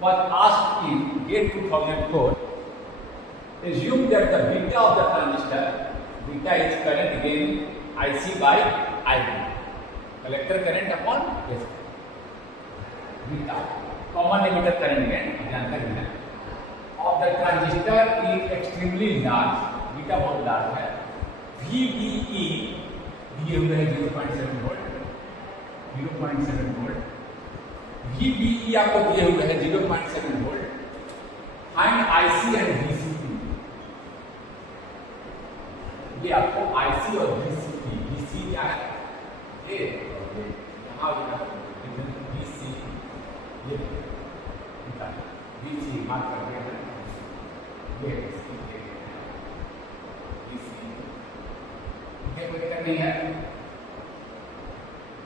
was asked in GATE 2004, assume that the beta of the transistor, beta is current gain IC by IB, collector current upon yes, beta, common emitter current gain जानकारी है, of the transistor is extremely large, beta बहुत large है, VBE दिए हुए हैं 0.7 volt, 0.7 volt, VBE आपको दिए हुए हैं 0.7 volt, find IC and VCP, ये आपको IC और VCP, VC क्या है? ये यहाँ VC, ये VC मार्क कर रहे हैं, ये VC, ये कोई दिक्कत नहीं है,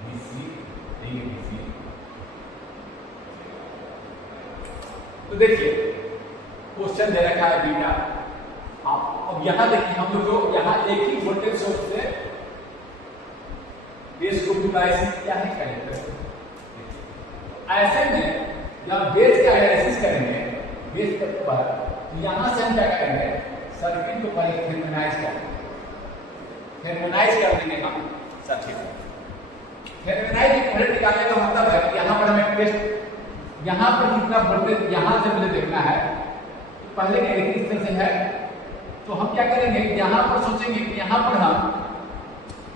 VC, ये VC। तो देखिए क्वेश्चन दे रखा है बीटा, अब यहां देखिए हम लोग जो यहां एक ही वोल्टेज सोर्स से बेस को डिवाइस क्या है कनेक्टर, ऐसे में जब बेस का एनालिसिस करेंगे बेस पर तो यहां से हम क्या करेंगे, सर्किट को पहले थेवेनिनाइज करेंगे, थेवेनिनाइज कर देंगे हम सर्किट। थेवेनिनाइज करंट निकालने का मतलब है कि यहां पर हमें टेस्ट, यहां पर कितना वोल्टेज यहां से मुझे देखना है, पहले इस तरह से है, तो हम क्या करेंगे यहां पर सोचेंगे कि यहां पर हम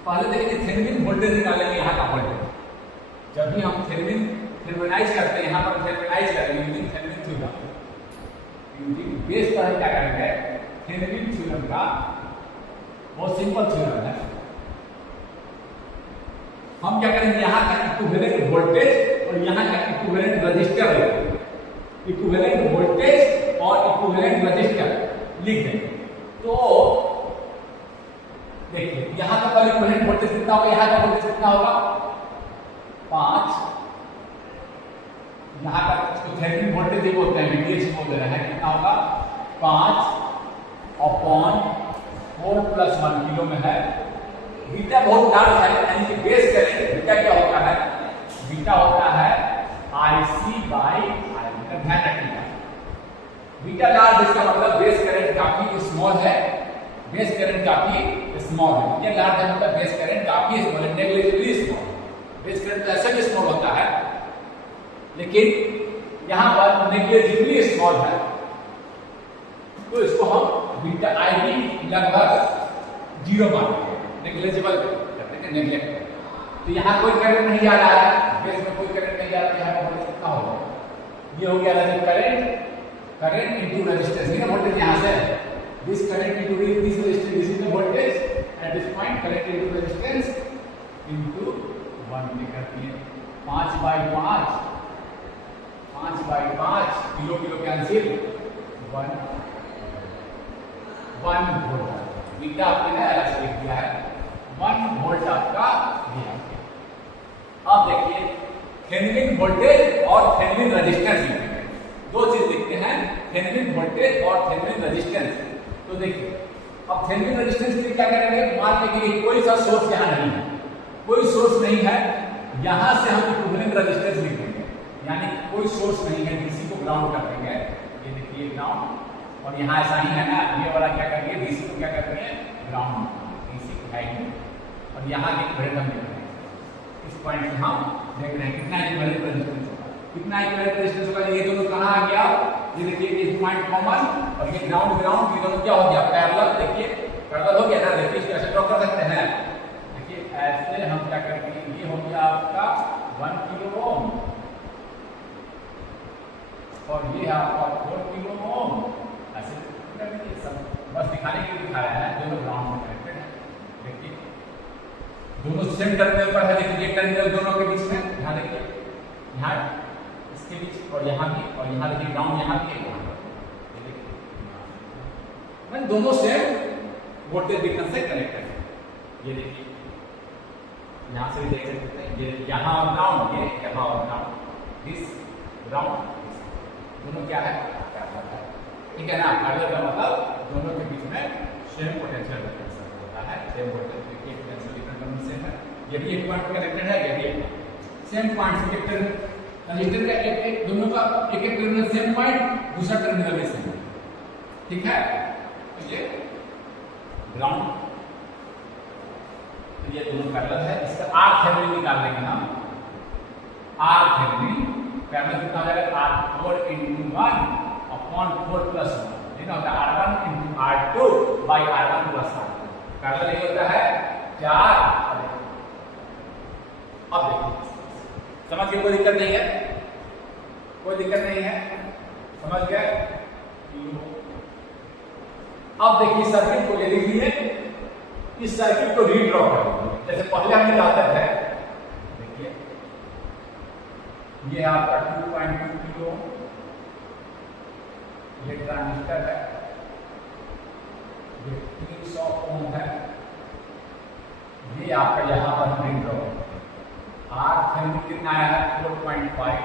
पहले देखेंगे थेवेनिन वोल्टेज निकालेंगे, यहां का वोल्टेज। जब भी हम थेवेनिनाइज करते हैं, यहां पर थेवेनिनाइज करेंगे using Thevenin theorem, using base पर क्या करेंगे थेवेनिन थ्योरम का बहुत सिंपल थ्योरम है। हम क्या करेंगे यहां का इक्विवेलेंट वोल्टेज और यहां का इक्विवेलेंट रजिस्टर, इक्विवेलेंट वोल्टेज और इक्विवेलेंट रजिस्टर लिख देंगे। तो देखिए यहां का पहले इक्विवेलेंट वोल्टेज कितना होगा, यहां का वोल्टेज कितना होगा 5, यहां का इसको थेवेनिन वोल्टेज ही बोलते हैं, VTH बोल रहे हैं, कितना होगा 5/4 + 1 किलो में है। बीटा बहुत लार्ज है, यानी कि बेस करेंगे बीटा क्या होता है, बीटा होता है IC by IB, ध्यान रखिएगा बीटा लार्ज, इसका मतलब बेस करंट काफी स्मॉल है, बेस करंट काफी स्मॉल है, बीटा लार्ज है मतलब बेस करंट काफी स्मॉल है, नेग्लिजिबली स्मॉल। बेस करंट तो ऐसे भी स्मॉल होता है लेकिन यहां पर नेग्लिजिबली स्मॉल है, तो इसको हम बीटा IB लगभग 0 मानते हैं, नेग्लिजिबल करते हैं, नेग्लेक्ट। तो यहां कोई करंट नहीं आ रहा है, बेस में कोई करंट नहीं आ रहा है, यहां पर कितना होगा, ये हो गया करंट, करंट इनटू रेजिस्टेंस, ये वोल्टेज यहां से this current into this resistance, this is the voltage at this point, current into resistance into 1 करती है 5/5 kilo kilo cancel 1 volt. Beta आपने ना अलग से लिख दिया है, 1 वोल्ट आपका दिया। अब देखिए थेवेनिन वोल्टेज और थेवेनिन रेजिस्टेंस लिखेंगे, दो चीज लिखते हैं, थेवेनिन वोल्टेज और थेवेनिन रेजिस्टेंस। तो देखिए अब थेवेनिन रेजिस्टेंस के लिए क्या करेंगे, मान लीजिए कोई सा सोर्स यहां नहीं है, कोई सोर्स नहीं है, यहां से हम इक्विवेलेंट रेजिस्टेंस लिख देंगे, यानी कोई सोर्स नहीं है, डीसी को ग्राउंड कर देंगे, ये देखिए ग्राउंड, और यहाँ ऐसा ही है ना, ये वाला क्या करेंगे डीसी को क्या करते हैं ग्राउंड, डीसी को लाइन, और यहाँ के इक्विवेलेंट हम लिख रहे हैं, इस पॉइंट से हम देख रहे हैं कितना इक्विवेलेंट रेजिस्टेंस होगा, कितना इक्विवेलेंट रेजिस्टेंस होगा, ये दोनों कहाँ आ गया, ये देखिए ये पॉइंट कॉमन और ये ग्राउंड ग्राउंड, ये दोनों क्या हो गया पैरेलल, देखिए पैरेलल हो गया ना, देखिए इसको ऐसे ड्रॉ कर सकते हैं, देखिए ऐसे हम क्या करेंगे, ये हो गया आपका 1 किलो ओम और ये है आपका 4 किलो ओम, ऐसे सब बस दिखाने के लिए दिखा रहा है, दोनों ग्राउंड में कनेक्टेड है, देखिए दोनों सेम टर्मिनल पर है, देखिए टर्मिनल दोनों के बीच में, यहाँ देखिए यहाँ इसके बीच और यहाँ भी, और यहाँ देखिए ग्राउंड यहाँ भी है, देखिए दोनों सेम वोल्टेज डिफरेंस से कनेक्टेड है, ये देखिए यहाँ से भी देख सकते हैं, ये यहाँ और ग्राउंड, ये यहाँ और ग्राउंड, दिस ग्राउंड, दोनों क्या है, ठीक है ना, पैरेलल का मतलब दोनों के बीच में सेम पोटेंशियल डिफरेंस होता है, same voltage potential difference same है, ये भी एक पॉइंट कनेक्टेड है, ये भी सेम पॉइंट से कनेक्टेड रजिस्टर का एक दोनों का एक टर्मिनल सेम पॉइंट, दूसरा टर्मिनल भी सेम, ठीक है। तो ये ग्राउंड, तो ये दोनों पैरेलल है। इसका आर थेवेनिन निकाल लेंगे हम। आर थेवेनिन पैरेलल कितना हो जाएगा, R4 × 1/4 + 1, ये ना होता है R1 × R2 by R1 + R2। Parallel ये होता है 4। अब देखिए, समझ गए, कोई दिक्कत नहीं है, कोई दिक्कत नहीं है, समझ गए। अब देखिए सर्किट को ले लीजिए, इस सर्किट को रीड्रॉ कर लीजिए। जैसे पहले हम निकालते थे, देखिए ये आपका 2.2 किलो ये ट्रांजिस्टर है, ये 300 ओम है, ये आपका यहां पर हम रीड्रॉ करते हैं। आर थेवेनिन कितना आया है, 4.5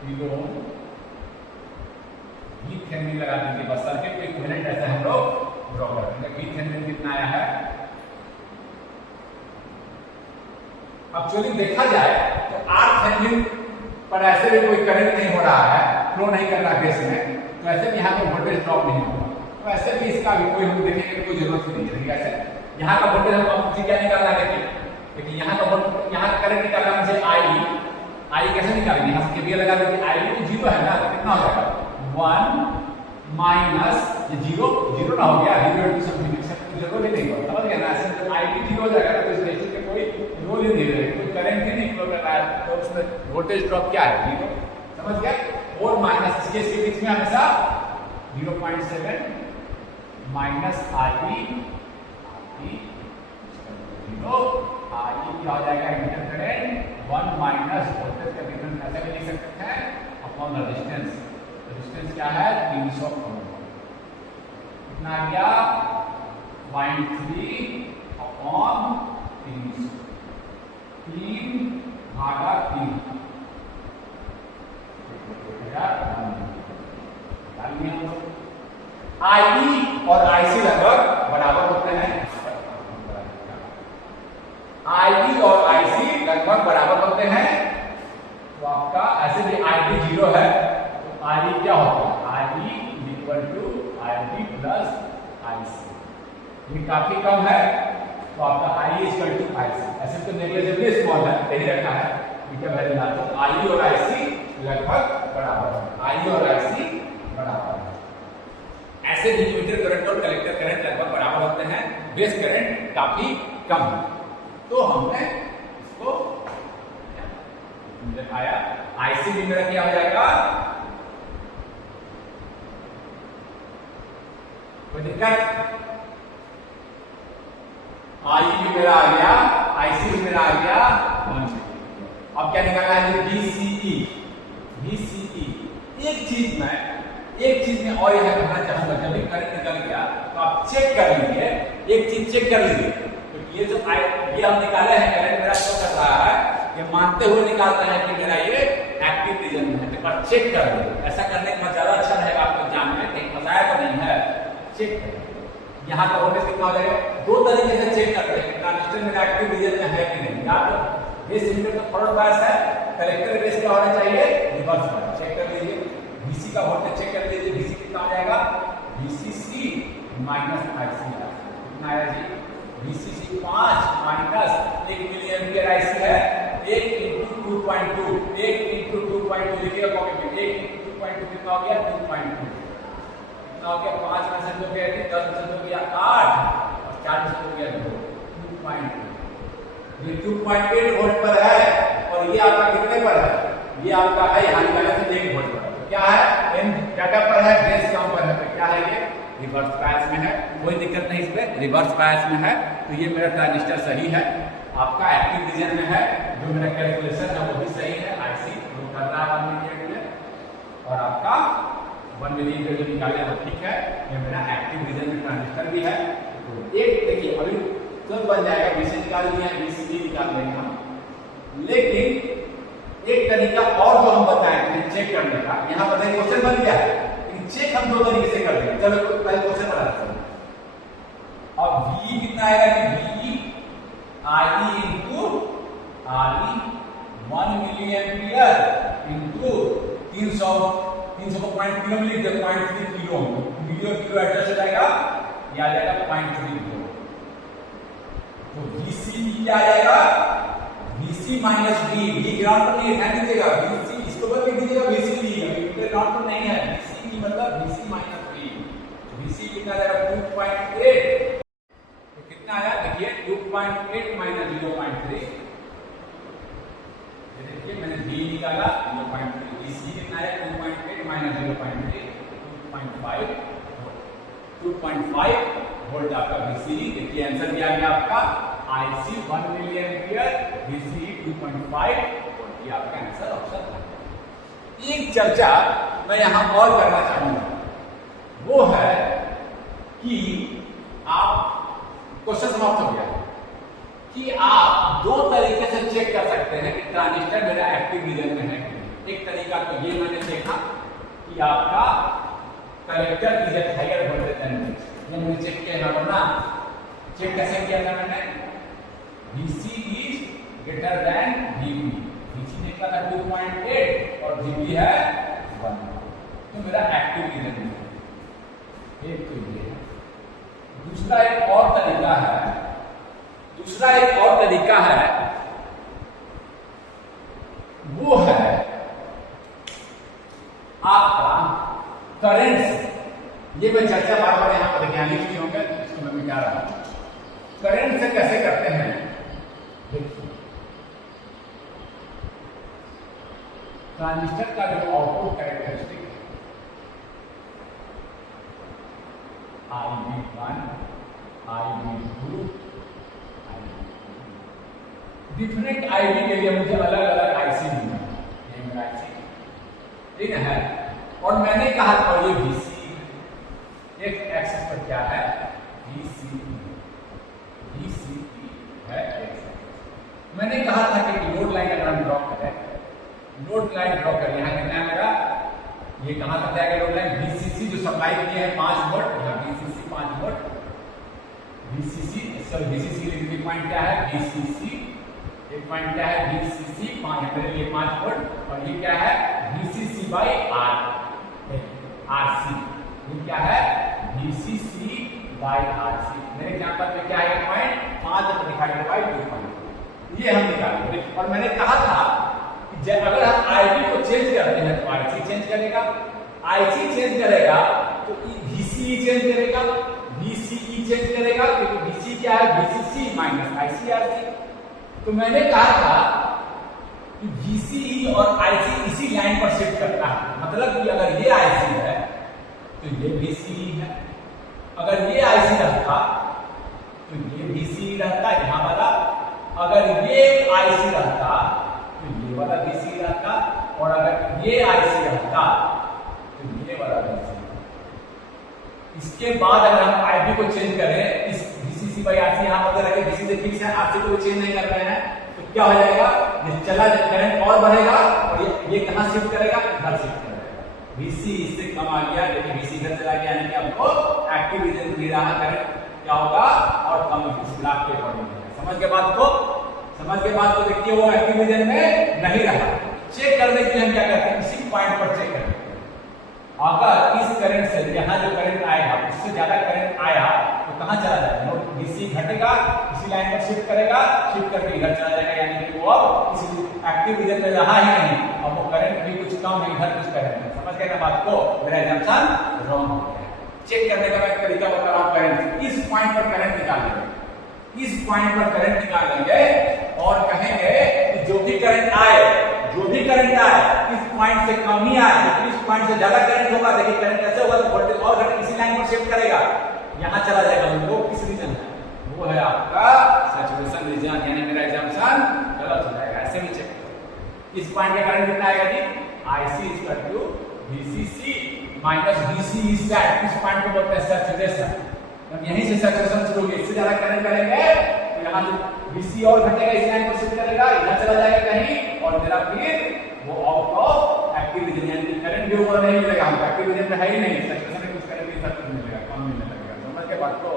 किलो ओम। वी थेवेनिन लगा दीजिए, बस सर्किट को इक्विवेलेंट ऐसे हम लोग ड्रॉ करेंगे। वी थेवेनिन कितना आया है, एक्चुअली देखा जाए तो आर थेवेनिन पर ऐसे भी कोई करंट नहीं हो रहा है, फ्लो नहीं कर रहा है बेस में, तो ऐसे भी यहाँ पर वोल्टेज ड्रॉप नहीं होगा। तो ऐसे भी इसका भी कोई हम देखेंगे कि कोई जरूरत ही नहीं है। ऐसे यहाँ का वोल्टेज हम क्या निकालना है, देखिए यहाँ का करंट निकालना है मुझे आई कैसे निकालेंगे, यहाँ से केवीएल लगा देंगे। आई तो 0 है ना, तो कितना हो जाएगा 1 माइनस ये 0 ना हो गया, 0 × समथिंग जरूरत ही नहीं होगा, समझ गया ना। ऐसे आई 0 हो जाएगा तो इस रेजिस्टर के कोई रोल ही नहीं रहेगा, कोई करंट ही नहीं फ्लो कर रहा है, तो उसमें वोल्टेज ड्रॉप क्या है, 0, समझ गया। और माइनस इसके बीच में हमेशा 0.7 माइनस आई 0 आई क्या हो जाएगा, इंटर करंट 1 माइनस वोल्टेज का डिफरेंस ऐसे भी लिख सकते हैं अपॉन रेजिस्टेंस। रेजिस्टेंस क्या है, 300 ओम। कितना आ गया, 0.3 अपॉन 300, 3/3 आई और आईसी लगभग बराबर होते हैं। आई और आईसी लगभग बराबर होते हैं, तो आपका ऐसे भी आई 0 है, तो आई क्या होता है, आई = आई प्लस आईसी। ये काफी कम है, तो आपका आई = आईसी। ऐसे तो नेग्लिजिबली स्मॉल है, यही रखा है बीटा वैल्यू ना, तो आई और आईसी लगभग बराबर है, आई और आईसी बराबर है। ऐसे डिस्ट्रीब्यूटर करंट और कलेक्टर करंट लगभग बराबर होते हैं, बेस करंट काफी कम है। तो हमने इसको दिखाया। आईसी भी मेरा क्या हो जाएगा, कोई दिक्कत, आई भी मेरा आ गया, आईसी भी मेरा आ गया। अब क्या निकालना है, VCE। एक चीज में और यह कहना चाहूंगा, जब भी करंट निकल गया तो आप चेक कर लीजिए, एक चीज चेक कर लीजिए, तो ये जो ये हम निकाले हैं करंट मेरा शो कर रहा है, ये मानते हुए निकालते हैं कि मेरा ये एक्टिव रीजन में है, तो पर चेक कर लीजिए। ऐसा करने का ज्यादा अच्छा रहेगा आपको एग्जाम में, कहीं फंसाया तो नहीं है, चेक करें। यहाँ का वोल्टेज कितना हो जाएगा, दो तरीके से चेक करते हैं ट्रांजिस्टर मेरा एक्टिव रीजन में है कि नहीं। या तो बेस इमिटर का फॉरवर्ड बायस है, कलेक्टर बेस क्या होना चाहिए, रिवर्स बायस। चेक कर लीजिए, VC का वोल्टेज चेक कर लीजिए, VC कितना हो जाएगा, VCC माइनस IC कितना है जी, VCC 5 minus 1 milli ampere IC है, 1 × 2.2, 1 × 2.2 लिखिएगा कॉपी में, 1 × 2.2 कितना हो गया, 2.2 कितना हो गया, 5 में से 2 गया, 10 में से 2 गया 8 और 4 में से 2 गया 2, 2.2। ये 2.8 वोल्ट पर है और ये आपका कितने पर है, ये आपका है यहाँ निकाले से 1 वोल्ट पर। क्या है, एन डाटा पर है, बेस कम पर है, तो क्या है ये रिवर्स बायस में है, कोई दिक्कत नहीं इसमें, रिवर्स बायस में है, तो ये मेरा ट्रांजिस्टर सही है। आपका एक्टिव रीजन में है, जो मेरा कैलकुलेशन है वो भी सही है, आईसी वो कर रहा है 1 मिली एम्पियर और आपका 1 मिली एम्पियर जो निकाले वो ठीक है, ये मेरा एक्टिव रीजन में ट्रांजिस्टर भी है। तो एक देखिए अभी तो बन जाएगा, VC निकाल दिया, VCD निकाल देंगे हम, लेकिन एक तरीका और जो हम बताएं चेक करने का, यहाँ बताइए क्वेश्चन बन गया है, लेकिन चेक हम दो तरीके से कर देंगे। चलो पहले क्वेश्चन बनाते हैं। अब V कितना आएगा कि V I × RE milli ampere into 300 को 0.3 में लिख दे, 0.3 किलो, किलो एडजस्ट हो जाएगा, ये आ जाएगा 0.3 किलो। तो VC क्या आ जाएगा, VC माइनस V ग्राउंड पर नहीं ध्यान दीजिएगा, VC इसको बस लिख दीजिएगा VC अभी ग्राउंड पर नहीं है, VC की मतलब VC माइनस V। VC कितना आ जाएगा 2.8, तो कितना आया देखिए 2.8 माइनस 0.3, देखिए मैंने V निकाला 0.3, VC कितना है 2.8 माइनस 0.3 2.5 वोल्ट आपका VC। देखिए आंसर दिया गया आपका IC 1 milli ampere, VC 2.5 volt, ये आपका आंसर ऑप्शन है। एक चर्चा मैं यहां और करना चाहूंगा, वो है कि आप क्वेश्चन समाप्त हो गया कि आप दो तरीके से चेक कर सकते हैं कि ट्रांजिस्टर मेरा एक्टिव रीजन में है। एक तरीका तो ये मैंने देखा कि आपका collector is at higher voltage than ये मैंने चेक किया है, वरना चेक कैसे किया था मैंने, VC is greater then VB, VC निकला था 2.8 और VB है 1, तो मेरा एक्टिव रीजन में है। एक तो ये है। दूसरा एक और तरीका है, वो है आपका करंट से, ये मैं चर्चा बार बार यहां पर वैज्ञानिक भी होंगे तो इसको मैं मिटा रहा हूं, करंट से कैसे करते हैं देखिए। ट्रांजिस्टर का जो आउटपुट कैरेक्टरिस्टिक है IB1, IB2, डिफरेंट IB के लिए मुझे अलग अलग IC मिला, ये मेरा IC ठीक है। और मैंने कहा था ये VC एक एक्सिस पर क्या है VCE है एक्सिस। मैंने कहा था कि लोड लाइन अगर हम ड्रॉ करें, लोड लाइन ड्रॉ करें, यहाँ कितना लगा, ये कहां तक जाएगा लोड लाइन, VCC जो सप्लाई किए हैं 5 वोल्ट, यहाँ VCC 5 वोल्ट, VCC लिखने पॉइंट क्या है VCC, एक पॉइंट क्या है VCC 5 मेरे लिए 5 वोल्ट, और ये क्या है VCC बाई RC, ये क्या है VCC बाई RC। मेरे एग्जांपल में क्या है पॉइंट 5 डिवाइडेड बाई 2, ये हम निकालेंगे। और मैंने कहा था कि अगर हम IB को चेंज करते हैं तो IC चेंज करेगा, IC चेंज करेगा तो VCE चेंज करेगा, VCE चेंज करेगा क्योंकि VC क्या है VCC माइनस ICRC। तो मैंने कहा था कि VCE और IC इसी लाइन पर शिफ्ट करता है, मतलब कि अगर ये IC है तो ये VCE है, अगर ये IC रहता तो ये VCE रहता यहाँ वाला, अगर ये IC रहता तो ये वाला VCE रहता, और अगर ये IC रहता तो ये वाला VCE। इसके बाद अगर हम IB को चेंज करें, इस VCC बाई RC यहाँ पर रखें, VCC फिक्स है, RC को चेंज नहीं कर रहे हैं, तो क्या हो जाएगा, ये चला करंट और बढ़ेगा और ये कहां शिफ्ट करेगा, इधर शिफ्ट करेगा। VC इससे कम आ गया, लेकिन VC इधर चला गया, यानी कि हमको एक्टिव रीजन दे रहा करंट क्या होगा और कम इस ग्राफ के अकॉर्डिंग। समझ के बात को देखिए, वो एक्टिव रीजन में नहीं रहा। चेक करने के लिए हम क्या करते हैं, इसी पॉइंट पर चेक करते हैं। अगर इस करंट से यहाँ जो करंट आएगा उससे ज्यादा करंट आया तो कहां चला जाएगा, VC घटेगा, इसी लाइन पर शिफ्ट करेगा, शिफ्ट करके इधर चला जाएगा, यानी कि वो अब इसी एक्टिव रीजन में रहा ही नहीं, अब वो करंट भी कुछ कम है, इधर कुछ करंट है। समझ गए ना बात को, मेरा एग्जाम्पशन रॉन्ग हो गया। चेक करने का मैं तरीका बता रहा हूं, करंट इस पॉइंट पर करंट निकाल लेंगे, इस पॉइंट पर करंट निकाल लेंगे और कहेंगे कि जो भी करंट आए इस पॉइंट से कम ही आए, लेकिन इस पॉइंट से ज्यादा करंट होगा, देखिए करंट कैसे होगा, तो वोल्टेज और घट इसी लाइन पर शिफ्ट करेगा, यहां चला जाएगा। वो किस रीजन है, वो है आपका सैचुरेशन रीजन, यानी मेरा एग्जाम्पशन गलत हो जाएगा। ऐसे भी चेक करो, इस पॉइंट का करंट कितना आएगा जी, IC equal to VCC minus VC is that, इस पॉइंट को बोलते हैं सैचुरेशन। जब यहीं से सैचुरेशन शुरू होगी, इससे ज्यादा करंट करेंगे तो यहाँ से VC और घटेगा, इस लाइन पर शिफ्ट करेगा, इधर चला जाएगा कहीं, और मेरा फिर वो आउट ऑफ एक्टिव रीजन, यानी कि करंट भी ऊपर नहीं मिलेगा, हम एक्टिव रीजन में है ही नहीं, सैचुरेशन में कुछ करंट भी सब मिलेगा, कम मिलने लगेगा। समझ के बात को,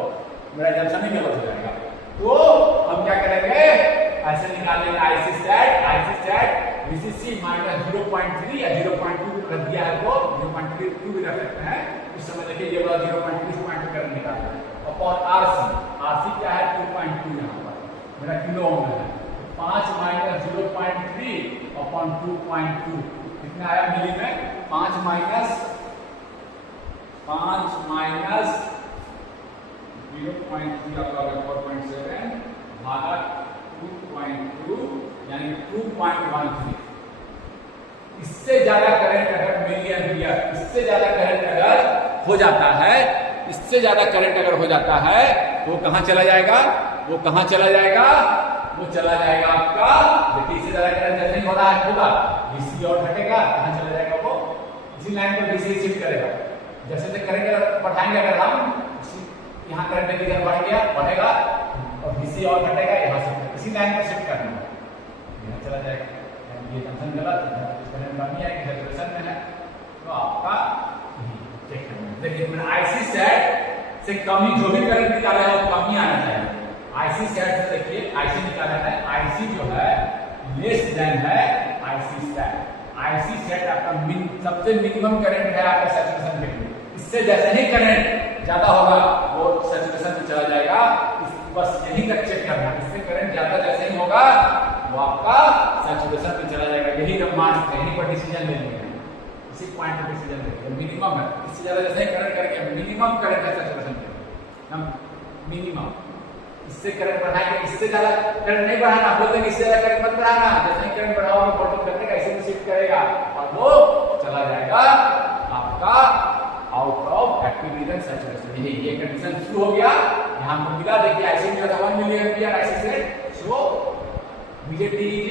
मेरा जंक्शन नहीं गलत हो जाएगा। तो हम क्या करेंगे, ऐसे निकाल लेंगे IC स्टैट VCC माइनस 0.3 या 0.2 रख दिया है तो 0.2 भी रख सकते हैं। इस समय देखिए ये वाला 0.3 पॉइंट करंट निकालना है अपॉन RC क्या है 2.2 यहाँ पर मेरा किलो ओम में है 5 माइनस 0.3 अपॉन 2.2 कितना आया मिली में 5 माइनस 0.3 आपका 4.7 भागा 2.2 यानी 2.13। इससे ज्यादा करंट अगर मिली एम्पियर इससे ज्यादा करंट अगर हो जाता है इससे ज्यादा करंट अगर हो जाता है तो कहां चला जाएगा वो कहां चला जाएगा वो चला जाएगा आपका देखिए इससे ज्यादा करंट जैसे ही हो रहा है होगा डीसी और घटेगा कहां चला जाएगा वो इसी लाइन पर डीसी शिफ्ट करेगा जैसे जैसे करंट बढ़ाएंगे अगर हम यहाँ करंट की तरफ बढ़ गया बढ़ेगा और डीसी और घटेगा यहाँ से इसी लाइन पर शिफ्ट करना है यहाँ चला जाएगा ये जंक्शन गलत करंट कमी आएगी सैचुरेशन में है तो आपका चेक करना है देखिए मैंने आईसी सेट से कमी जो भी करंट निकाला है वो कमी आना चाहिए आईसी सेट से देखिए आईसी निकाला है आईसी जो है लेस देन है आईसी सेट आपका सबसे मिनिमम करंट है आपका सैचुरेशन में इससे जैसे ही करंट ज्यादा होगा वो सैचुरेशन में चला जाएगा बस यही तक चेक करना इससे करंट ज्यादा जैसे ही होगा वो आपका सैचुरेशन में चला जाएगा यही जब मान यहीं पर डिसीजन लेंगे इसी पॉइंट पर डिसीजन लेंगे मिनिमम है इससे ज्यादा जैसे ही करंट करके मिनिमम करंट है सैचुरेशन में हम मिनिमम इससे करंट बढ़ाएंगे इससे ज्यादा करंट नहीं बढ़ाना बोलते हैं इससे ज्यादा करंट मत बढ़ाना जैसे ही करंट बढ़ाओगे वोल्टेज घटेगा इसे भी शिफ्ट करेगा और वो चला जाएगा आपका out of active region saturation ये कंडीशन शुरू हो गया यहां हमको मिला देखिए ऐसे मिला था 1 मिली एम्पियर ऐसे से सो बीजेटी इज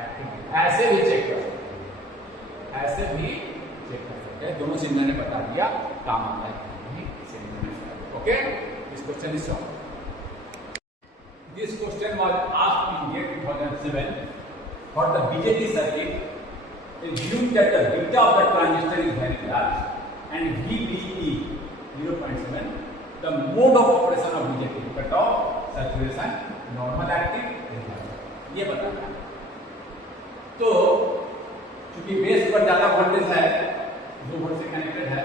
एक्टिव ऐसे भी चेक कर सकते ऐसे भी चेक कर सकते हैं दोनों से मैंने बता दिया काम आता है okay this question is solved this question was asked in year 2007 for the BJT circuit assume that the beta of the transistor is very large and VBE 0.7 the mode of operation of BJT cut off saturation normal active ये बताना है तो क्योंकि base पर ज्यादा voltage है 2 volt से connected है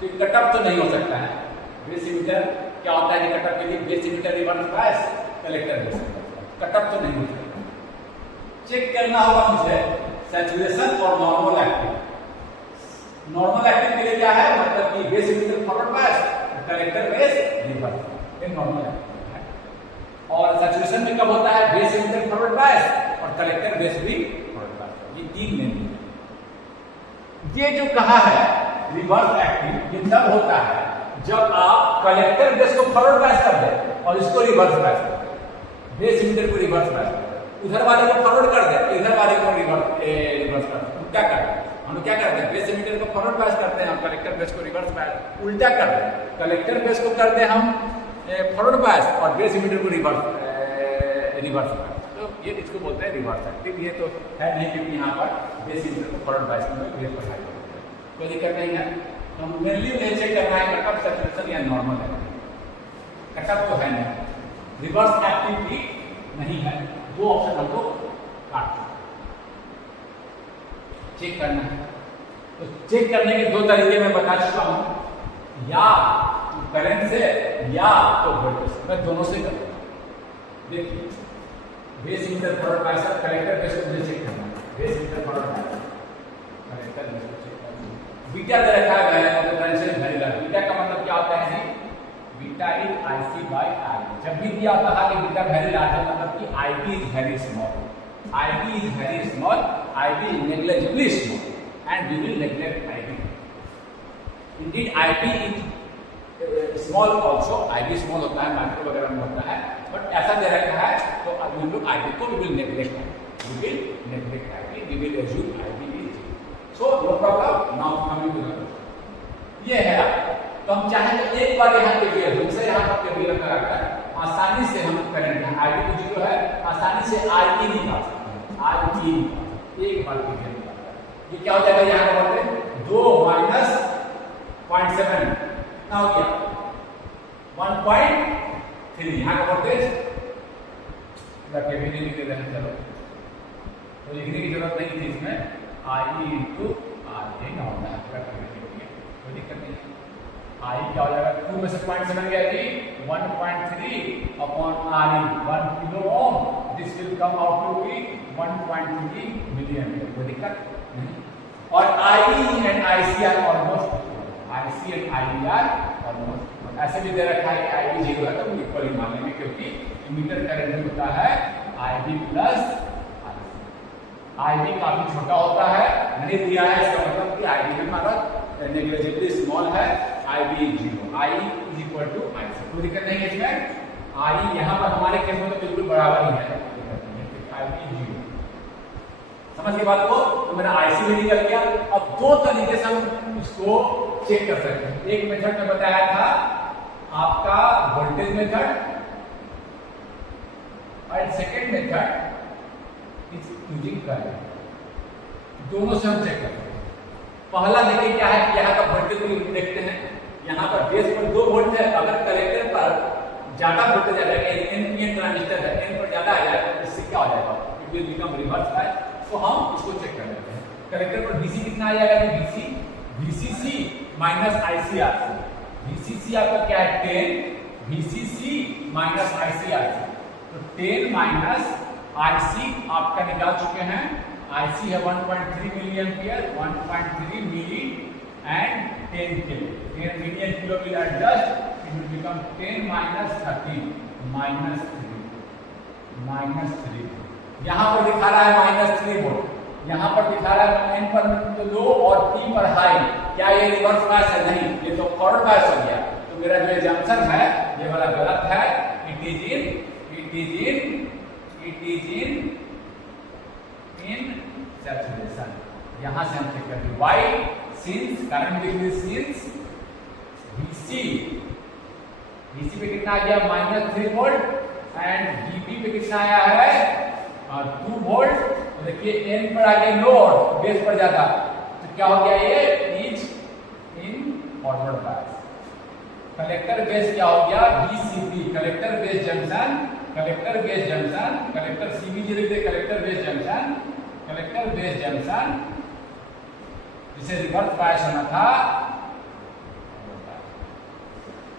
तो कट ऑफ तो नहीं हो सकता है बेस इमीटर क्या होता है कट ऑफ के लिए base emitter reverse bias collector base cut off तो नहीं हो सकता चेक करना होगा मुझे सैचुरेशन और नॉर्मल एक्टिव के लिए क्या है मतलब कि base emitter forward bias collector base reverse ये नॉर्मल एक्टिव है और सैचुरेशन में कब होता है बेस इमीटर फॉरवर्ड बायस और कलेक्टर बेस भी फॉरवर्ड बायस ये तीन मेन ये जो कहा है रिवर्स एक्टिव ये तब होता है जब आप कलेक्टर बेस को फॉरवर्ड बायस कर दे और इसको रिवर्स बायस कर दे बेस इमीटर को रिवर्स बायस कर दे उधर वाले को फॉरवर्ड कर दे इधर वाले को रिवर्स कर दे क्या करते हैं हम लोग क्या करते हैं बेस इमीटर को फॉरवर्ड बायस करते हैं हम कलेक्टर बेस को रिवर्स बायस उल्टा कर दे कलेक्टर बेस को कर दे हम फॉरवर्ड बायस और बेस इमीटर को रिवर्स बायस तो ये इसको बोलते हैं रिवर्स एक्टिव ये तो है नहीं क्योंकि यहाँ पर बेस इमीटर को फॉरवर्ड बायस में बेस पढ़ाई जाती है कोई दिक्कत नहीं है हम मेनली उन्हें चेक करना है कट ऑफ सैचुरेशन या नॉर्मल है कट ऑफ तो है नहीं रिवर्स एक्टिव भी नहीं है दो ऑप्शन हमको काटना चेक करना है तो चेक करने के दो तरीके मैं बता चुका हूं या करंट से या तो वोल्टेज से मैं दोनों से करूंगा देखिए base emitter forward bias collector base को मुझे चेक करना है base emitter forward bias collector base को चेक करना है बीटा दे रखा है मतलब ट्रांजिस्टर वेरी लार्ज बीटा का मतलब क्या होता है beta is IC by I जब भी दिया होता है कि बीटा वेरी लार्ज है मतलब कि IB is very small IB is very small, IB is negligibly small, and we will neglect IB. Indeed, IB is small also. IB small होता है, माइक्रो वगैरह में होता है, but ऐसा दे रखा है तो अब हम लोग IB को we will neglect IB. We will assume IB is zero. So no problem. Now coming to the question. ये है तो हम चाहें तो एक बार यहाँ के लिए दूसरे यहाँ पर के लिए कराकर आसानी से हम करेंगे IB को जीरो है आसानी से IE निकाल सकते हैं IE एक बार के लिए ये क्या हो जाएगा यहाँ का वोल्टेज 2 माइनस 0.7 ना हो गया 1.3 यहाँ का वोल्टेज रखे भी नहीं लिख रहे हैं चलो तो लिखने की जरूरत नहीं थी इसमें, आई इंटू आर ये ना होता है, कोई दिक्कत नहीं। आई क्या हो जाएगा, 2 में से 0.7 गया जी, 1.3 upon R E 1 kilo ohm, this will come out to be 1.3 million, कोई दिक्कत नहीं। और I and I C R almost, I C and I R almost ऐसे भी दे रखा है कि आई भी 0 है तो इक्वल ही मान लेंगे, क्योंकि इमीटर करंट होता है I B plus I B काफी छोटा होता है, नहीं दिया है इसका मतलब कि आई बी में हमारा नेग्लिजिबली स्मॉल है, I B 0, I is equal to I C, कोई दिक्कत नहीं है इसमें। आई यहाँ पर हमारे केस में तो बिल्कुल बराबर ही है, आई बी 0, समझ के बात को, तो मेरा आई सी भी निकल गया। अब दो तरीके से हम इसको चेक कर सकते हैं। एक मेथड में बताया था आपका वोल्टेज मेथड, और सेकेंड मेथड यूजिंग करंट, दोनों से हम चेक करते हैं। पहला देखिए क्या है कि यहाँ का वोल्टेज को देखते हैं, यहाँ पर बेस पर 2 वोल्ट है, अगर कलेक्टर पर ज्यादा वोल्टेज आ जाएगा, एनपीएन ट्रांजिस्टर है, एन पर ज्यादा आ जाएगा तो इससे क्या हो जाएगा, it will become reverse bias, तो हम इसको चेक कर लेते हैं। कलेक्टर पर VC कितना आ जाएगा, VCC माइनस ICRC, VCC आपका क्या है 10, VCC माइनस ICRC, तो 10 माइनस IC आपका निकाल चुके हैं, IC है 1.3 million ampere, 1.3 milli and 10 kilo, 10 million kilo will adjust, it will become 10 minus 13 minus 3, यहाँ पर दिखा रहा है -3 वोल्ट, यहाँ पर दिखा रहा है N पर लो और P पर हाई, क्या ये रिवर्स बायस है, नहीं, ये तो फॉरवर्ड बायस हो गया, तो मेरा जो एजम्पशन है ये वाला गलत है, इट इज इन सैचुरेशन, यहां से हम चेक करेंगे why, since current degree, since VC पे कितना आ गया -3 वोल्ट एंड VP पे कितना आया है 2 वोल्ट, तो देखिए N पर आ गया लोड, बेस पर ज्यादा, तो क्या हो गया ये is in forward bias. Collector base क्या हो गया VCP, collector base junction, collector base junction, collector CB लिख दे, collector base junction, collector base junction, जिसे रिवर्स बायस होना था,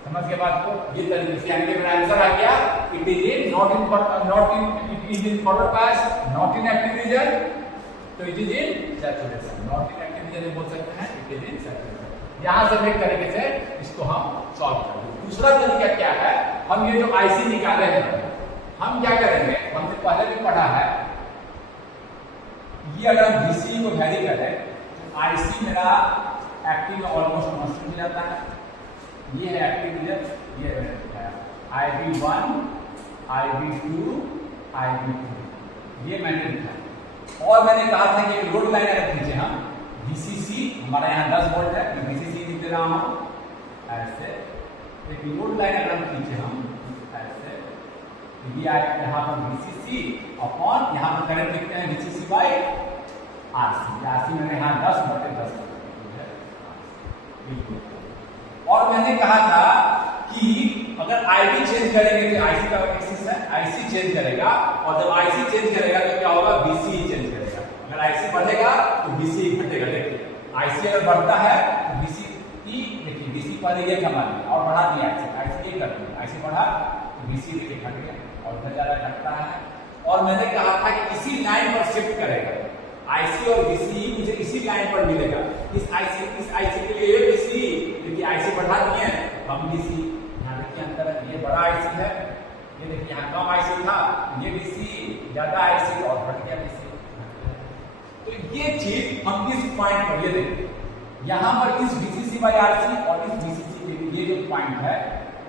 समझ के बात को, ये तरीके से मेरा आंसर आ गया, it is in forward bias, not in active region, तो it is in saturation, not in active region बोल सकते हैं, इट इज इन सैचुरेशन। यहां से एक तरीके से इसको हम सॉल्व करेंगे। दूसरा तरीका क्या है, हम ये जो आईसी निकाले हैं हम क्या करेंगे, हमने पहले भी पढ़ा है, ये अगर हम VCE को वैरी करें तो आईसी मेरा एक्टिव में ऑलमोस्ट कांस्टेंट हो जाता है, ये है एक्टिव रीजन, ये है IB1, IB2, IB3, ये मैंने लिखा। और मैंने कहा था कि लोड लाइन अगर खींचे हम VCC, हमारा यहाँ 10 वोल्ट है, तो VCC लिख दे रहा हूँ ऐसे, एक लोड लाइन अगर हम खींचे हम ऐसे, ये आएगा यहाँ पर VCC अपॉन, यहाँ पर करंट लिखते हैं VCC बाई RC, RC मैंने यहाँ 10/10 बिल्कुल। और मैंने कहा था कि अगर IB चेंज करेंगे तो IC का एक्सिस है, IC चेंज करेगा, और जब IC चेंज करेगा तो क्या होगा, VCE चेंज करेगा। अगर IC बढ़ेगा तो VCE घटेगा। देखिए IC अगर बढ़ता है तो VCE, देखिए VCE पहले ये कमा लिया और बढ़ा दिया IC ये कर दिया, IC बढ़ा तो VCE देखिए घट गया और इधर ज्यादा घटता है। और मैंने कहा था कि इसी लाइन पर शिफ्ट करेगा, IC और VCE मुझे इसी लाइन पर मिलेगा, इस IC के लिए VCE, क्योंकि IC बढ़ा दिए हम VCE, यहाँ देखिए अंतर है, ये बड़ा IC है, ये देखिए यहाँ कम IC था, ये VCE ज्यादा IC और बढ़ गया VCE। तो ये चीज हम इस पॉइंट पर, ये देखिए यहाँ पर इस VCC बाई RC और इस VCC, ये जो पॉइंट है,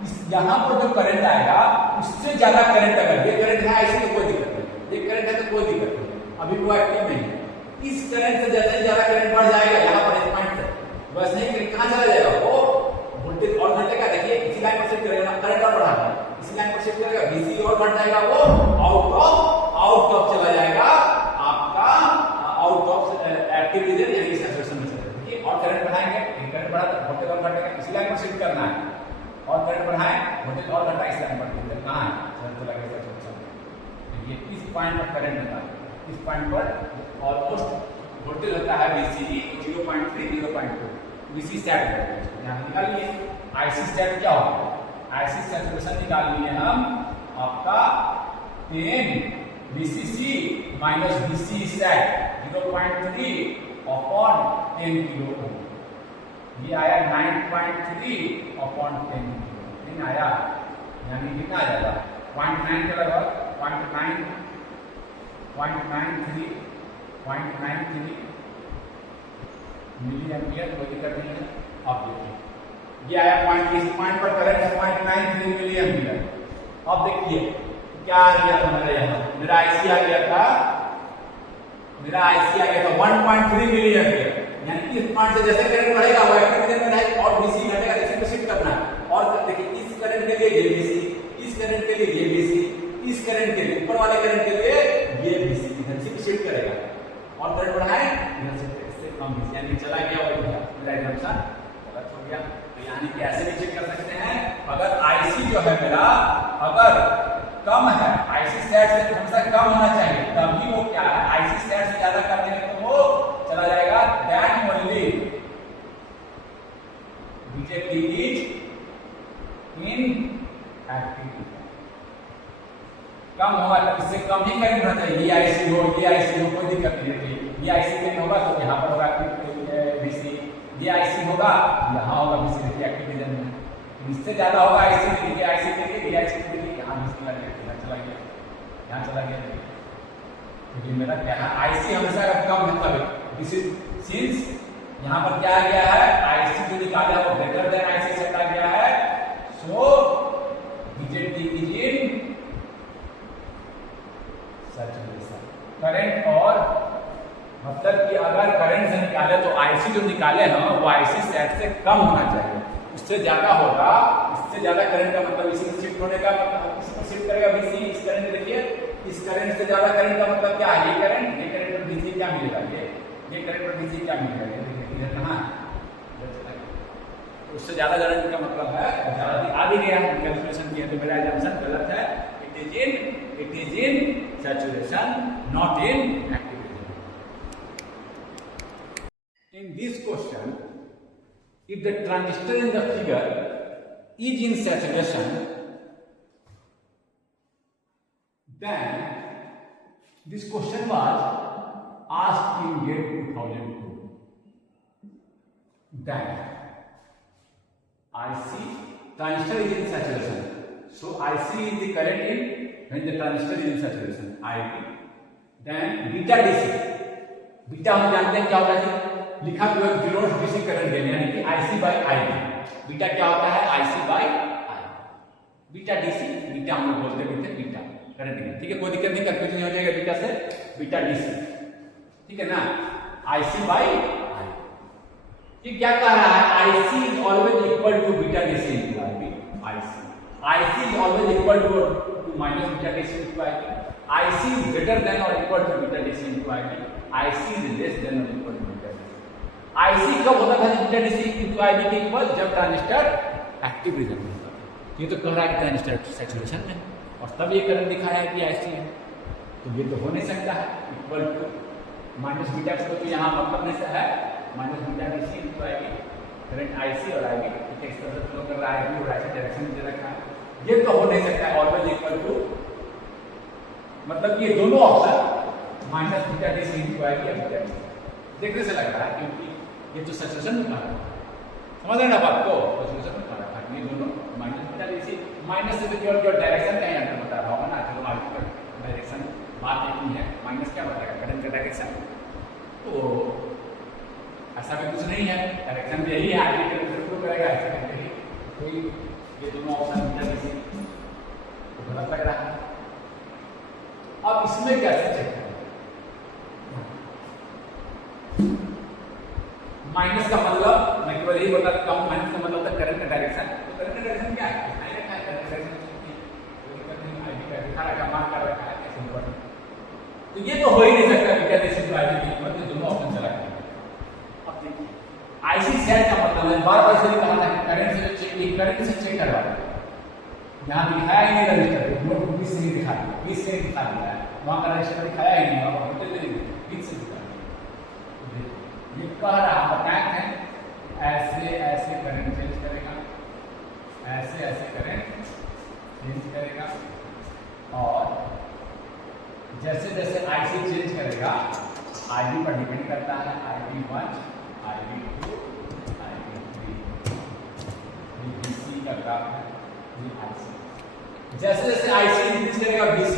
इस यहाँ पर जो करंट आएगा उससे ज्यादा करंट, अगर ये करंट है IC तो कोई दिक्कत नहीं, ये करंट है तो कोई दिक्कत नहीं, अभी वो एक्टिव नहीं है। इस करंट से जैसे ज्यादा करंट बढ़ जाएगा यहाँ पर इस पॉइंट से, बस नहीं करंट कहाँ चला जाएगा, वो वोल्टेज और घटेगा। देखिए इसी लाइन पर शिफ्ट करेगा, करंट और बढ़ा है, इसी लाइन पर शिफ्ट करेगा, VCE और बढ़ जाएगा, वो आउट ऑफ चला जाएगा आपका, आउट ऑफ एक्टिव रीजन यानी सैचुरेशन में चला जाएगा। ठीक, और करंट बढ़ाएंगे, करंट बढ़ा तो वोल्टेज और घटेगा, इसी लाइन पर शिफ्ट करना है, और करंट बढ़ाएं वोल्टेज और घटा, इस लाइन पर कहाँ है, ये इस पॉइंट पर करंट बता, इस पॉइंट पर ऑलमोस्ट वोल्टेज होता है VCE 0.3 0.2 VC स्टैट वोल्टेज यहाँ निकालिए। IC स्टैट क्या होगा? IC सैचुरेशन निकाल लिए हम आपका 10 VCC माइनस VC स्टैट 0.3 अपॉन 10 किलो ओम, ये आया 9.3 अपॉन 10 किलो, नहीं आया, यानी कितना आ जाएगा 0.9 के लगभग 0.93 मिली एम्पियर, कोई दिक्कत नहीं है। अब देखिए ये आया पॉइंट, इस पॉइंट पर करंट है 0.93 मिली एम्पियर। अब देखिए क्या आ गया था मेरा, यहाँ मेरा IC आ गया था, मेरा IC आ गया था 1.3 मिली एम्पियर, यानी कि इस पॉइंट से जैसे करंट बढ़ेगा वो एक्टिव में रहेगा और VC घटेगा, इसी को शिफ्ट करना है। और देखिए इस करंट के लिए ये VC, इस करंट के लिए ये VC, इस करंट के लिए ऊपर वाले करंट के लिए ये VC इधर से शिफ्ट करेगा और करंट बढ़ाए इधर से, इससे कम VC, यानी चला गया और मेरा एग्जांपल गलत हो गया। तो यानी कि ऐसे भी चेक कर सकते हैं, अगर IC जो है मेरा अगर कम है, IC स्टैट से हमेशा कम होना चाहिए, तभी वो क्या है IC स्टैट से ज्यादा कर देंगे तो वो चला जाएगा, that only BJT is in active. कम होगा तो इससे कम ही करंट होना चाहिए, ये IC हो ये IC हो, कोई दिक्कत नहीं है। ये IC में होगा तो यहाँ पर होगा VC, ये IC होगा यहाँ होगा VC, देखिए एक्टिव रीजन में। इससे ज्यादा होगा IC, देखिए IC देखिए, ये IC देखिए, यहाँ VC यहाँ चला गया, यहाँ चला गया। तो ये मेरा क्या है, IC हमेशा अगर कम है तब दिस इज सिंस यहाँ पर क्या आ गया है, IC जो निकाला वो ग्रेटर देन IC सेट आ गया है, सो BJT is in saturation. Current और मतलब कि अगर करंट से निकाले तो IC जो निकाले हैं वो IC स्टैट से कम होना चाहिए, उससे ज्यादा होगा, इससे ज्यादा करंट का मतलब इसी में शिफ्ट होने का मतलब इसी पर शिफ्ट करेगा VC। इस करंट देखिए, इस करंट से ज्यादा करंट का मतलब क्या है, ये करंट पर VC क्या मिलेगा, ये करंट पर VC क्या मिलेगा, ये देखिए इधर कहाँ है, उससे ज्यादा करंट का मतलब है ज्यादा आ भी गया है, कैलकुलेशन किया तो मेरा एजम्पशन गलत है। It is in saturation not in active reason. In this question, if the transistor in the figure is in saturation, then this question was asked in GATE 2002. Then IC transistor is in saturation, so IC is the current in when the transistor is in saturation, IB. Then beta DC, beta हम जानते हैं क्या होता है, लिखा हुआ zero DC current देने, यानी कि IC बाई IB। बीटा क्या होता है, IC by I, beta DC, beta हम लोग बोलते हैं बीटा करंट देने, ठीक है, कोई दिक्कत नहीं, कंफ्यूजन हो जाएगा बीटा से, बीटा DC, ठीक है ना, IC बाई I। ये क्या कह रहा है, IC is always equal to beta DC into IB। IC is always equal to minus beta DC into IB। IC is greater than और equal to beta DC into IB। IC is less than और equal to beta DC। IC कब होता था beta DC into IB के equal, जब transistor active region में होता था। ये तो कह रहा है कि ट्रांजिस्टर सैचुरेशन में, और तब ये करंट दिखाया है कि IC है, तो ये तो हो नहीं सकता है इक्वल टू माइनस बीटा को, तो यहाँ मतलब नहीं है minus beta DC into IB, current IC और IB इस तरह से फ्लो कर रहा है और ऐसे डायरेक्शन दे रखा है, ये तो हो नहीं सकता ऑलवेज इक्वल टू, मतलब ये दोनों option minus beta DC into IB या बीटा DC देखने से लग रहा है, क्योंकि ये तो सैचुरेशन में कहा है, समझ रहे हैं ना बात को, सैचुरेशन में कहा था, ये दोनों माइनस बीटा DC, माइनस से तो केवल जो डायरेक्शन का यहाँ बता रहा होगा ना, चलो आगे का डायरेक्शन बात नहीं है, माइनस क्या बताएगा, करंट का डायरेक्शन, तो ऐसा भी कुछ नहीं है, डायरेक्शन भी यही है, आगे करंट फ्लो करेगा, ऐसा करेंगे कोई, ये दोनों ऑप्शन बीटा DC तो गलत लग रहा है। अब इसमें कैसे चेक करें, माइनस का मतलब मैं केवल यही बता देता हूँ, माइनस का मतलब था करंट का डायरेक्शन, तो करंट का डायरेक्शन क्या है, तो ये तो हो ही नहीं सकता बीटा DC इनटू IB के इक्वल, दोनों ऑप्शन चला गया। अब देखिए IC सेट का मतलब है, बार बार से कहा था कि करंट से चेक, करंट से चेक करवा, यहाँ दिखाया ही नहीं रजिस्टर, नोट 20 से ही दिखा दिया, 20 से ही दिखा दिया है, वहां का रजिस्टर दिखाया ही नहीं, वहां वोल्टेज फिर से दिखाया। ये कह रहा बताए थे ऐसे ऐसे करंट चेंज करेगा, ऐसे ऐसे करंट चेंज करेगा, और जैसे जैसे आईसी चेंज करेगा आईबी पर डिपेंड करता है, IB1, IB2, IB3, ये BC का ग्राफ है, ये IC। जैसे जैसे आईसी इंक्रीज करेगा BC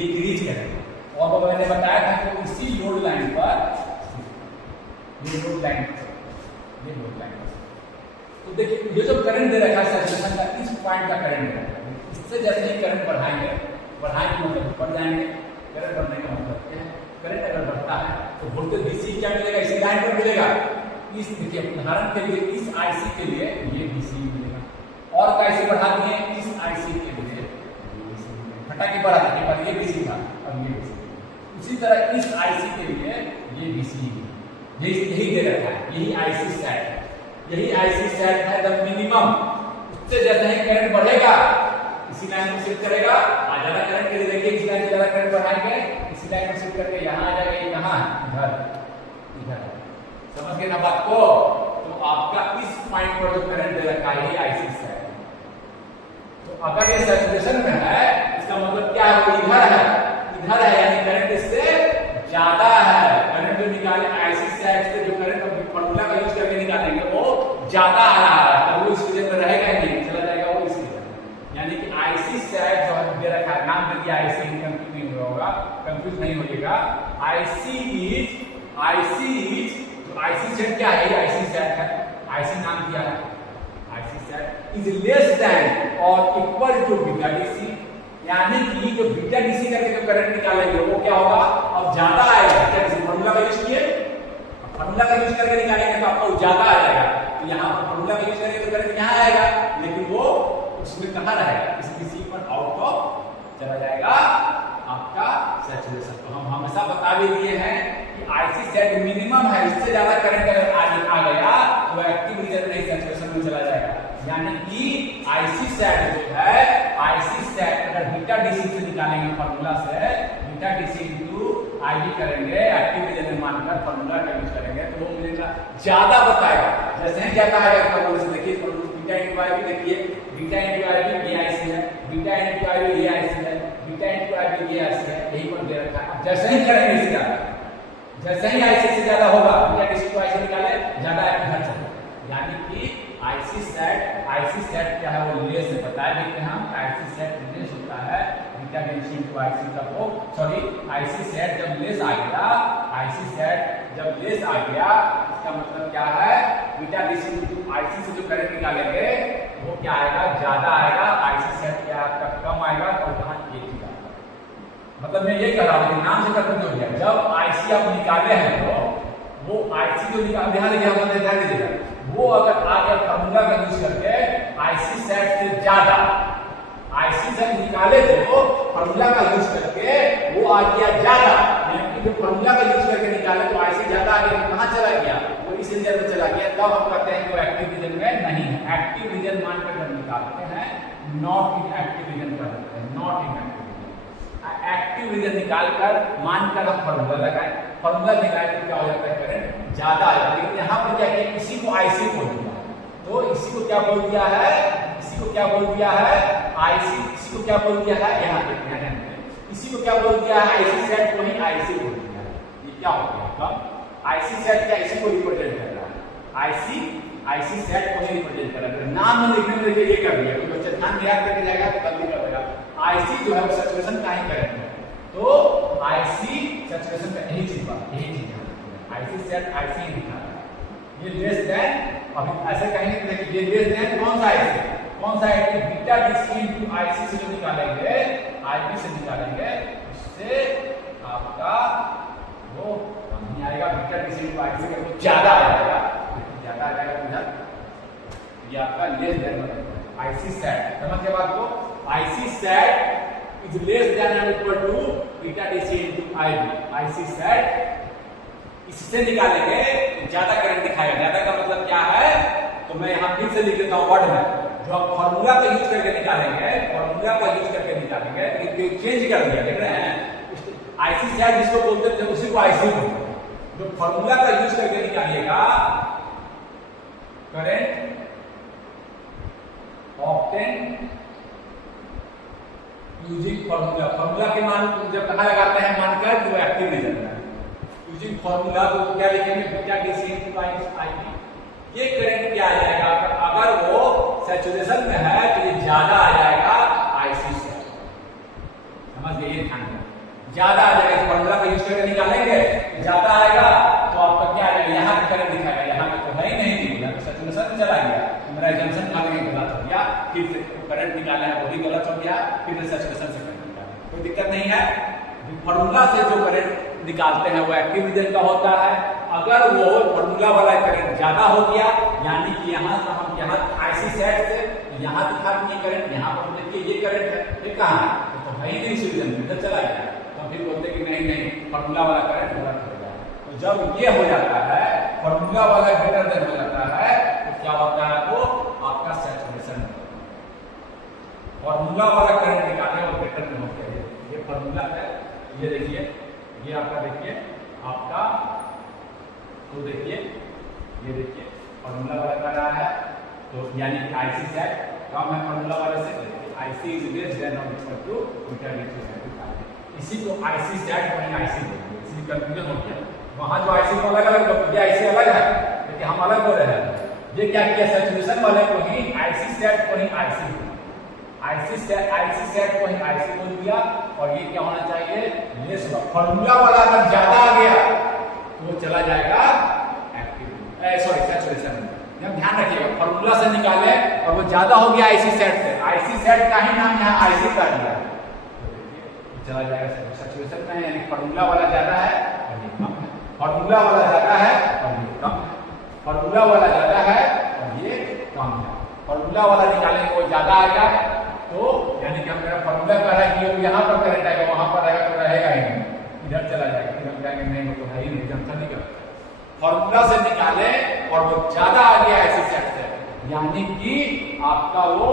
डिक्रीज करेगा। और मैंने बताया था कि इसी लोड लाइन पर, ये लोड लाइन पर तो देखिए ये जो करंट दे रखा है सैचुरेशन का, इस पॉइंट का करंट दे रखा है, इससे जैसे ही करंट बढ़ाएंगे मतलब बढ़ जाएंगे। करंट बढ़ने का मतलब क्या है? करंट अगर बढ़ता है तो वोल्टेज BC क्या मिलेगा, इसी लाइन पर मिलेगा। इस देखिए उदाहरण के लिए इस IC के लिए ये BC मिलेगा, और कैसे बढ़ा दिए इस IC के लिए फटाके बढ़ा देने पर ये BC था, अब ये BC। उसी तरह इस IC के लिए ये BC, यही दे रखा है, यही IC सेट है, यही IC सेट है द मिनिमम। उससे जैसे ही करंट बढ़ेगा इसी लाइन में शिफ्ट करेगा, ज्यादा करंट के लिए देखिए इस लाइन से ज्यादा करंट बढ़ाएंगे, इसी लाइन में शिफ्ट करके यहाँ आ जाएगा, यहाँ इधर इधर। समझ गए ना बात को? तो आपका इस पॉइंट पर जो करंट दे रखा है ये IC सेट। तो अगर ये सैचुरेशन में है इसका मतलब क्या है, वो इधर है यानी करंट इससे ज्यादा है। करंट जो निकाले IC सेट से, जो करंट फॉर्मूला का यूज करके निकालेंगे वो ज्यादा आ रहा है, तो वो इस रीजन में रहेगा ही नहीं, चला जाएगा वो इस रीजन। यानी कि IC सेट जो दे रखा है, नाम दे दिया IC, कंफ्यूज नहीं होगा, कंफ्यूज नहीं होइएगा। IC इज जो IC सेट क्या है, ये IC सेट है, IC नाम दिया है, IC set is less than और इक्वल टू बीटा DC। यानी कि जो बीटा DC करके जो करंट निकालेंगे वो क्या होगा, अब ज्यादा आएगा। क्या फॉर्मूला का यूज किए, फॉर्मूला का यूज करके निकालेंगे तो आपको ज्यादा आ जाएगा। तो यहाँ पर फॉर्मूला का यूज करेंगे तो करंट यहाँ आएगा, लेकिन वो उसमें कहाँ रहेगा, इस DC पर आउट ऑफ चला जाएगा आपका सैचुरेशन। तो हम हमेशा बता भी दिए हैं कि IC सेट मिनिमम है, इससे ज्यादा करंट अगर आगे आ गया तो एक्टिव रीजन में सैचुरेशन में चला जाएगा। यानी कि IC सेट जो है, IC सेट अगर बीटा DC से निकालेंगे फॉर्मूला से, बीटा DC इनटू IB करेंगे, एक्टिव रीजन में मानकर फॉर्मूला का यूज करेंगे तो वो मिलेगा ज्यादा बताएगा। जैसे ही ज्यादा आएगा फॉर्मूला से देखिए, बीटा इनटू IB देखिए, बीटा इनटू IB ये IC है, बीटा इनटू IB ये IC है, बीटा इनटू IB ये IC है, यही पर दे रखा है। जैसे ही करेंगे इसका, जैसे ही IC से ज्यादा होगा, बीटा DC को IC निकाले ज्यादा इधर चले, यानी कि IC सेट क्या है, वो लेस है। बताया देखते हैं हम, IC सेट लेस होता है बीटा DC इनटू IC का, वो सॉरी IC सेट जब लेस आ गया, IC सेट जब लेस आ गया इसका मतलब क्या है, बीटा DC इनटू IC से जो करंट निकालेंगे वो क्या आएगा, ज्यादा आएगा। IC सेट क्या आपका कम आएगा, और यहाँ एक ही आएगा। मतलब मैं ये कह रहा हूँ, नाम से करते हो गया, जब IC आप निकाले हैं तो वो IC जो निकाल, ध्यान दीजिएगा, वो अगर आगे फॉर्मूला का यूज करके IC सेट से ज्यादा IC सेट निकाले तो फॉर्मूला का यूज करके वो आ गया ज्यादा, यानी कि फॉर्मूला का यूज करके निकाले तो IC ज्यादा आ गया, कहां चला गया, वो इस रीजन में चला गया। तब हम कहते हैं कि वो एक्टिव रीजन में नहीं है। एक्टिव रीजन मानकर हम निकालते हैं, नॉट इन एक्टिव रीजन कर देते हैं, not in active reason. Active region निकालकर मानकर हम फॉर्मूला लगाएं, फॉर्मूला निकाले तो क्या हो जाता है, करंट ज्यादा आ जाता है। लेकिन यहाँ पर क्या किया, इसी को IC बोल दिया, तो इसी को क्या बोल दिया है, इसी को क्या बोल दिया है IC, इसी को क्या बोल दिया है, यहाँ पे इसी को क्या बोल दिया है, IC सेट को ही IC बोल दिया है। ये क्या हो गया, कब IC सेट क्या इसी को रिप्रेजेंट कर रहा है, IC सेट को ही रिप्रेजेंट कर रहा है। नाम में लिखने में देखिए ये कर दिया, तो बच्चा ध्यान याद करके जाएगा तो गलती कर देगा। IC जो है वो सैचुरेशन का ही करंट है, तो IC सैचुरेशन का यही चीज बात, यही चीज IC सेट IC ही दिखा रहा है। ये लेस देन, अभी ऐसे कहेंगे तो देखिए ये लेस देन कौन सा IC, कौन सा IC, beta DC into IC से जो निकालेंगे, IB से निकालेंगे, उससे आपका वो नहीं आएगा, बीटा DC इनटू IC से वो ज्यादा आ जाएगा, ज्यादा आ जाएगा इधर, ये आपका लेस देन IC सेट। समझ के बात को, IC set is less than और equal to beta DC into IB। IC set इससे निकालेंगे ज्यादा करंट दिखाएगा। ज्यादा का मतलब क्या है, तो मैं यहाँ फिर से लिख देता हूँ वर्ड में, जो आप फॉर्मूला का यूज करके निकालेंगे, फॉर्मूला का यूज करके निकालेंगे, चेंज कर दिया, देख रहे हैं आईसी सैट जिसको बोलते थे उसी को आईसी बोलते हैं। जो फॉर्मूला का यूज करके निकालिएगा current obtain using formula, formula के मान जब कहा लगाते हैं मानकर तो एक्टिव नहीं जाता है। यूजिंग फॉर्मूला तो क्या लिखेंगे, बीटा DC टाइम्स IP। ये करंट क्या आ जाएगा, अगर वो सैचुरेशन में है तो ये ज्यादा आ जाएगा आईसी से, समझ गए, ये ध्यान रखना, ज्यादा आ जाएगा। फॉर्मूला का यूज करके निकालेंगे ज्यादा आएगा तो आपका क्या आएगा, यहाँ पे करंट दिखाएगा, यहाँ पे तो है ही नहीं, यहाँ पे सैचुरेशन में चला गया, मेरा जंक्शन निकालने के गलत हो गया, फिर से करंट निकाला है वो भी गलत हो गया, फिर सैचुरेशन से करंट निकाला, कोई दिक्कत नहीं है। फॉर्मूला से जो करंट निकालते हैं वो एक्टिव रीजन का होता है। अगर वो फॉर्मूला वाला करंट ज्यादा हो गया, यानी कि यहाँ से हम यहाँ आईसी सेट से यहाँ दिखा दिए करंट, यहाँ पर देखिए ये करंट है, ये कहाँ है, तो है ही नहीं इस रीजन में, इधर चला गया, तो फिर बोलते कि नहीं फॉर्मूला वाला करंट गलत हो गया। तो जब ये हो जाता है, फॉर्मूला वाला ग्रेटर देन हो जाता है, तो क्या होता है, वो आपका सैचुरेशन, फॉर्मूला वाला करंट निकालने और ग्रेटर देन होता है। ये फॉर्मूला है, ये देखिए, ये आपका देखिए आपका, तो देखिए ये देखिए फॉर्मूला वाला कर रहा है, तो यानी कि आईसी सेट कम है फॉर्मूला वाले से, आईसी इज लेस देन और इक्वल टू बीटा DC। इसी को आईसी सेट वहीं आईसी बोलते हैं, इसलिए कंफ्यूजन हो गया। वहां जो आईसी को अलग अलग, ये आईसी अलग है लेकिन हम अलग बोल रहे हैं। ये क्या किया, सैचुरेशन वाले को ही आईसी सेट को ही आईसी, आईसी सेट को ही आईसी बोल दिया। और ये क्या होना चाहिए, लेस होगा। फॉर्मूला वाला अगर ज्यादा आ गया तो वो चला जाएगा एक्टिव, सॉरी सैचुरेशन में। ध्यान रखिएगा, फॉर्मूला से निकाले और वो ज्यादा हो गया आईसी सेट से, आईसी सेट का ही नाम यहाँ आईसी कर दिया, चला जाएगा सैचुरेशन में, यानी फॉर्मूला वाला ज्यादा है और ये कम है, फॉर्मूला वाला ज्यादा है और ये कम है, फॉर्मूला वाला ज्यादा है और ये कम है। फॉर्मूला वाला निकालेंगे वो ज्यादा आएगा, तो यानी कि हम मेरा फॉर्मूला कर रहा है कि यहाँ पर करंट आएगा, वहां पर आएगा तो रहेगा ही नहीं, इधर चला जाएगा, फिर हम कहेंगे नहीं वो तो है ही नहीं, जंक्शन नहीं करता। फॉर्मूला से निकाले और वो ज्यादा आ गया ऐसे सेट से, यानी कि आपका वो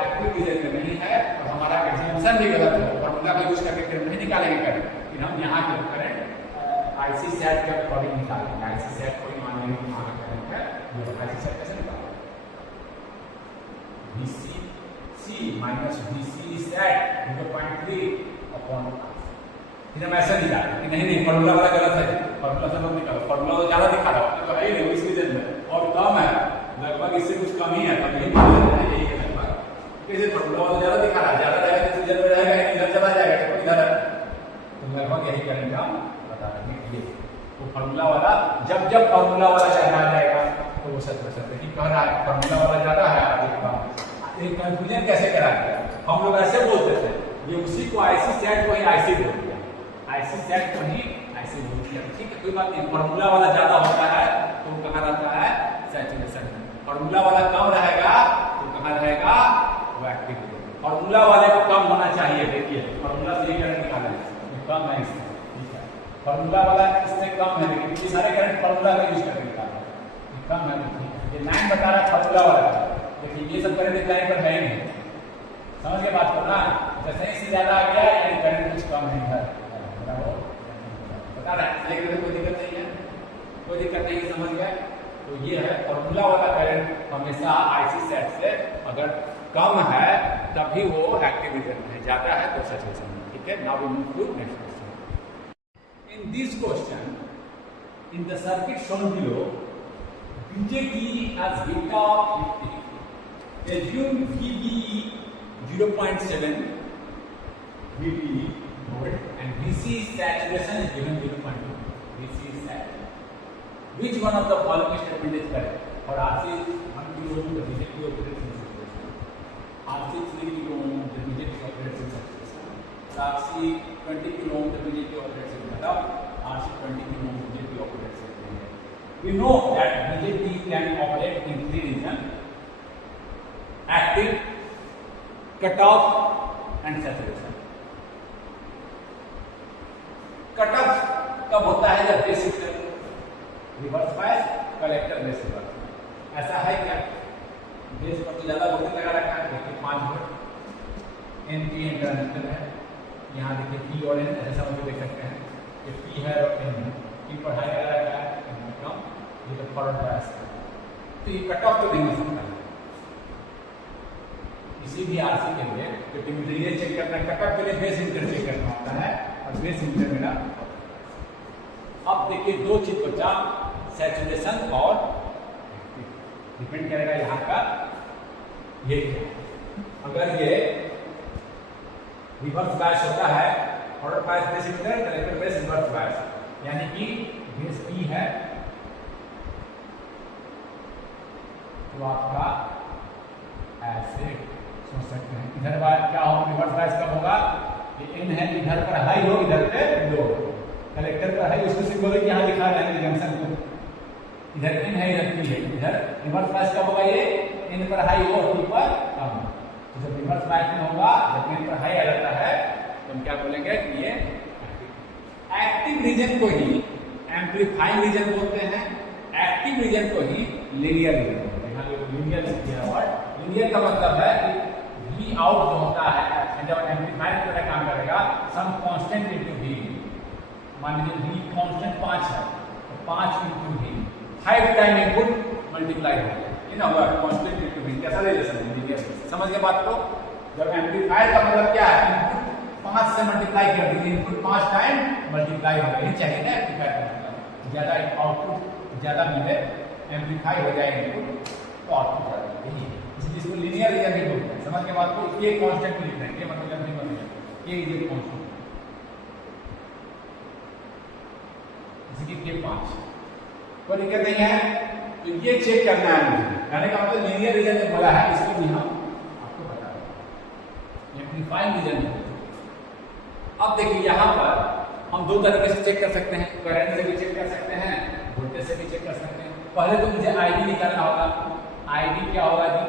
एक्टिव रीजन में नहीं है और हमारा एग्जाम्पशन भी गलत है। फॉर्मूला का यूज करके करंट नहीं निकालेंगे करंट, फिर हम यहाँ के करंट आईसी सेट के अकॉर्डिंग निकालेंगे। आईसी सेट को ही मान लेंगे कि वहां का करंट है, ये आईसी सेट कैसे निकालेंगे, VC minus VC set 0.3 upon, फिर हम ऐसा निकालें कि नहीं फॉर्मूला वाला गलत है, फॉर्मूला से मत निकालो, फॉर्मूला तो ज्यादा दिखा रहा है, तो है ही नहीं इस रीजन में, और कम है लगभग, इससे कुछ कम ही है, तब यही मान लेना है, यही है लगभग। कैसे फॉर्मूला वाला ज्यादा दिखा रहा है, ज्यादा जाएगा तो रीजन में रहेगा, इधर चला जाएगा तो इधर है, तो लगभग यही करंट हम बता रहे हैं। ये तो फॉर्मूला वाला जब फॉर्मूला वाला ज्यादा आ जाएगा तो वो सैचुरेशन देखिए कह रहा है फॉर्मूला वाला ज्यादा है अधिक कम। एक कंफ्यूजन कैसे करा दिया, हम लोग ऐसे बोलते थे, ये उसी को आईसी सेट को ही आईसी बोल दिया, आईसी सेट को ही आईसी बोल दिया, ठीक है कोई बात नहीं। फॉर्मूला वाला ज्यादा होता है तो कहाँ रहता है, सैचुरेशन में। फॉर्मूला वाला कम रहेगा तो कहाँ रहेगा, वो एक्टिव। फॉर्मूला वाले को कम होना चाहिए, देखिए फॉर्मूला से ये करंट निकाला है, कम है इससे, ठीक है। फॉर्मूला वाला इससे कम है, लेकिन ये सारे करंट फॉर्मूला का यूज करके निकाला है, कम है, ये लाइन बता रहा है फॉर्मूला वाला, लेकिन ये सब करंट लाइन पर है ही नहीं, समझ के बात करना। जैसे ही ज्यादा आ गया यानी करंट कुछ कम नहीं है, बता रहा है, लेकिन कोई दिक्कत नहीं है, कोई दिक्कत नहीं है, समझ गए। तो ये है फॉर्मूला वाला करंट हमेशा आईसी सेट से अगर कम है तभी वो एक्टिव रीजन में, ज्यादा है तो सैचुरेशन में, ठीक है। Now we move to next question. In this question, in the circuit shown below, BJT has beta of 50. Assume VBE 0.7 VBE volt and VC saturation is given 0.2. VC is saturation. Which one of the following statement is correct? For RC 1 kilo ohm, the BJT operates in saturation. RC 3 kilo ohm, the BJT operates in saturation. RC 20 kilo ohm, the BJT operates in cutoff. RC 20 kilo ohm, the BJT operates in cutoff. We know that BJT can operate in three regions: active, cutoff and saturation. cutoff कब होता है, जब basic reverse bias, collector base reverse. ऐसा है क्या, base पर तो ज्यादा वोल्टेज लगा रखा है, देखिए 5 वोल्ट, NPN ट्रांजिस्टर है, यहाँ देखिए पी और एन ऐसे समझ के देख सकते हैं कि पी है और एन है, पी पर हाई आ रहा है, एन पर कम, ये तो फॉरवर्ड बायस है, तो ये कट ऑफ तो नहीं हो सकता है। किसी भी आरसी के लिए जो टेम्परेचर चेक करना है, कट ऑफ के लिए बेस इंटर चेक करना होता है और बेस इंटर मेरा। अब देखिए दो चीज बचा, सैचुरेशन और डिपेंड करेगा यहाँ का ये क्या। अगर ये रिवर्स बायस होता है, forward bias base inter, collector base reverse bias, यानी कि बेस पी है तो आपका ऐसे सोच सकते हैं, इधर बार क्या होगा, रिवर्स बायस कब होगा, ये एन है, इधर पर हाई हो, इधर पे लो, कलेक्टर पर हाई, उसको सिंबल यहाँ लिखा है जंक्शन को, इधर एन है, इधर पी है, इधर रिवर्स बायस कब होगा, ये एन पर हाई हो, पी पर कम। तो जब रिवर्स बायस में होगा, जब एन पर हाई आ जाता है तो हम क्या बोलेंगे कि ये एक्टिव रीजन को ही एम्पलीफाइंग रीजन बोलते हैं, एक्टिव रीजन को ही लीनियर रीजन बोलते हैं। लीनियर लीनियर का मतलब है कि वी आउट जो होता है जब एम्पलीफायर की तरह काम करेगा, सम कांस्टेंट इनटू वी, मान लीजिए वी कांस्टेंट 5 है तो 5 into V 5 time input multiply हो जाएगा, ये ना हुआ कांस्टेंट इनटू वी। कैसा रिलेशन है, लीनियर। समझ गए बात को। जब एम्पलीफायर का मतलब क्या है, इनपुट 5 से मल्टीप्लाई कर दीजिए, इनपुट 5 टाइम मल्टीप्लाई हो गया, चाहिए ना एम्पलीफायर का मतलब, ज्यादा आउटपुट ज्यादा मिले, एम्पलीफाई हो जाए इनपुट तो आउटपुट ज्यादा मिले, इसलिए इसको लीनियर रीजन भी बोलते हैं। समझ के बात को, ये कांस्टेंट लिख रहे हैं, ये मतलब नहीं मतलब ये इज कांस्टेंट, जैसे कि 5 कोई दिक्कत नहीं है। तो ये चेक करना है मुझे, कहने का मतलब लीनियर रीजन जो बोला है इसको भी हम आपको बता रहे हैं, एम्पलीफाइंग रीजन। अब देखिए यहाँ पर हम दो तरीके से चेक कर सकते हैं, करंट से भी चेक कर सकते हैं, वोल्टेज से भी चेक कर सकते हैं। पहले तो मुझे आईडी निकालना होगा। आईडी क्या होगा जी,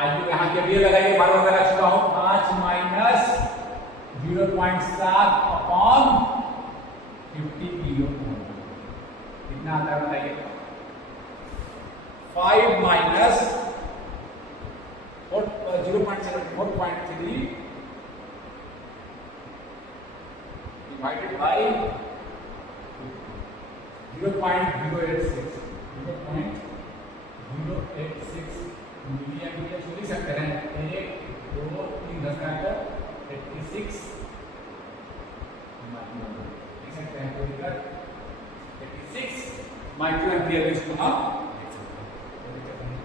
आईडी यहाँ के भी लगाइए, बार बार लगा चुका हूँ, 5 माइनस 0.7 अपॉन 50 किलो ओम, कितना आता है बताइए, 5 minus 0.74.3 divided by 0.086 milliampere लिख सकते हैं। 1 2 3 10 का 86 लिख सकते हैं, कोई दिक्कत 86 माइक्रो एम्पीयर इसको हम लिख सकते हैं।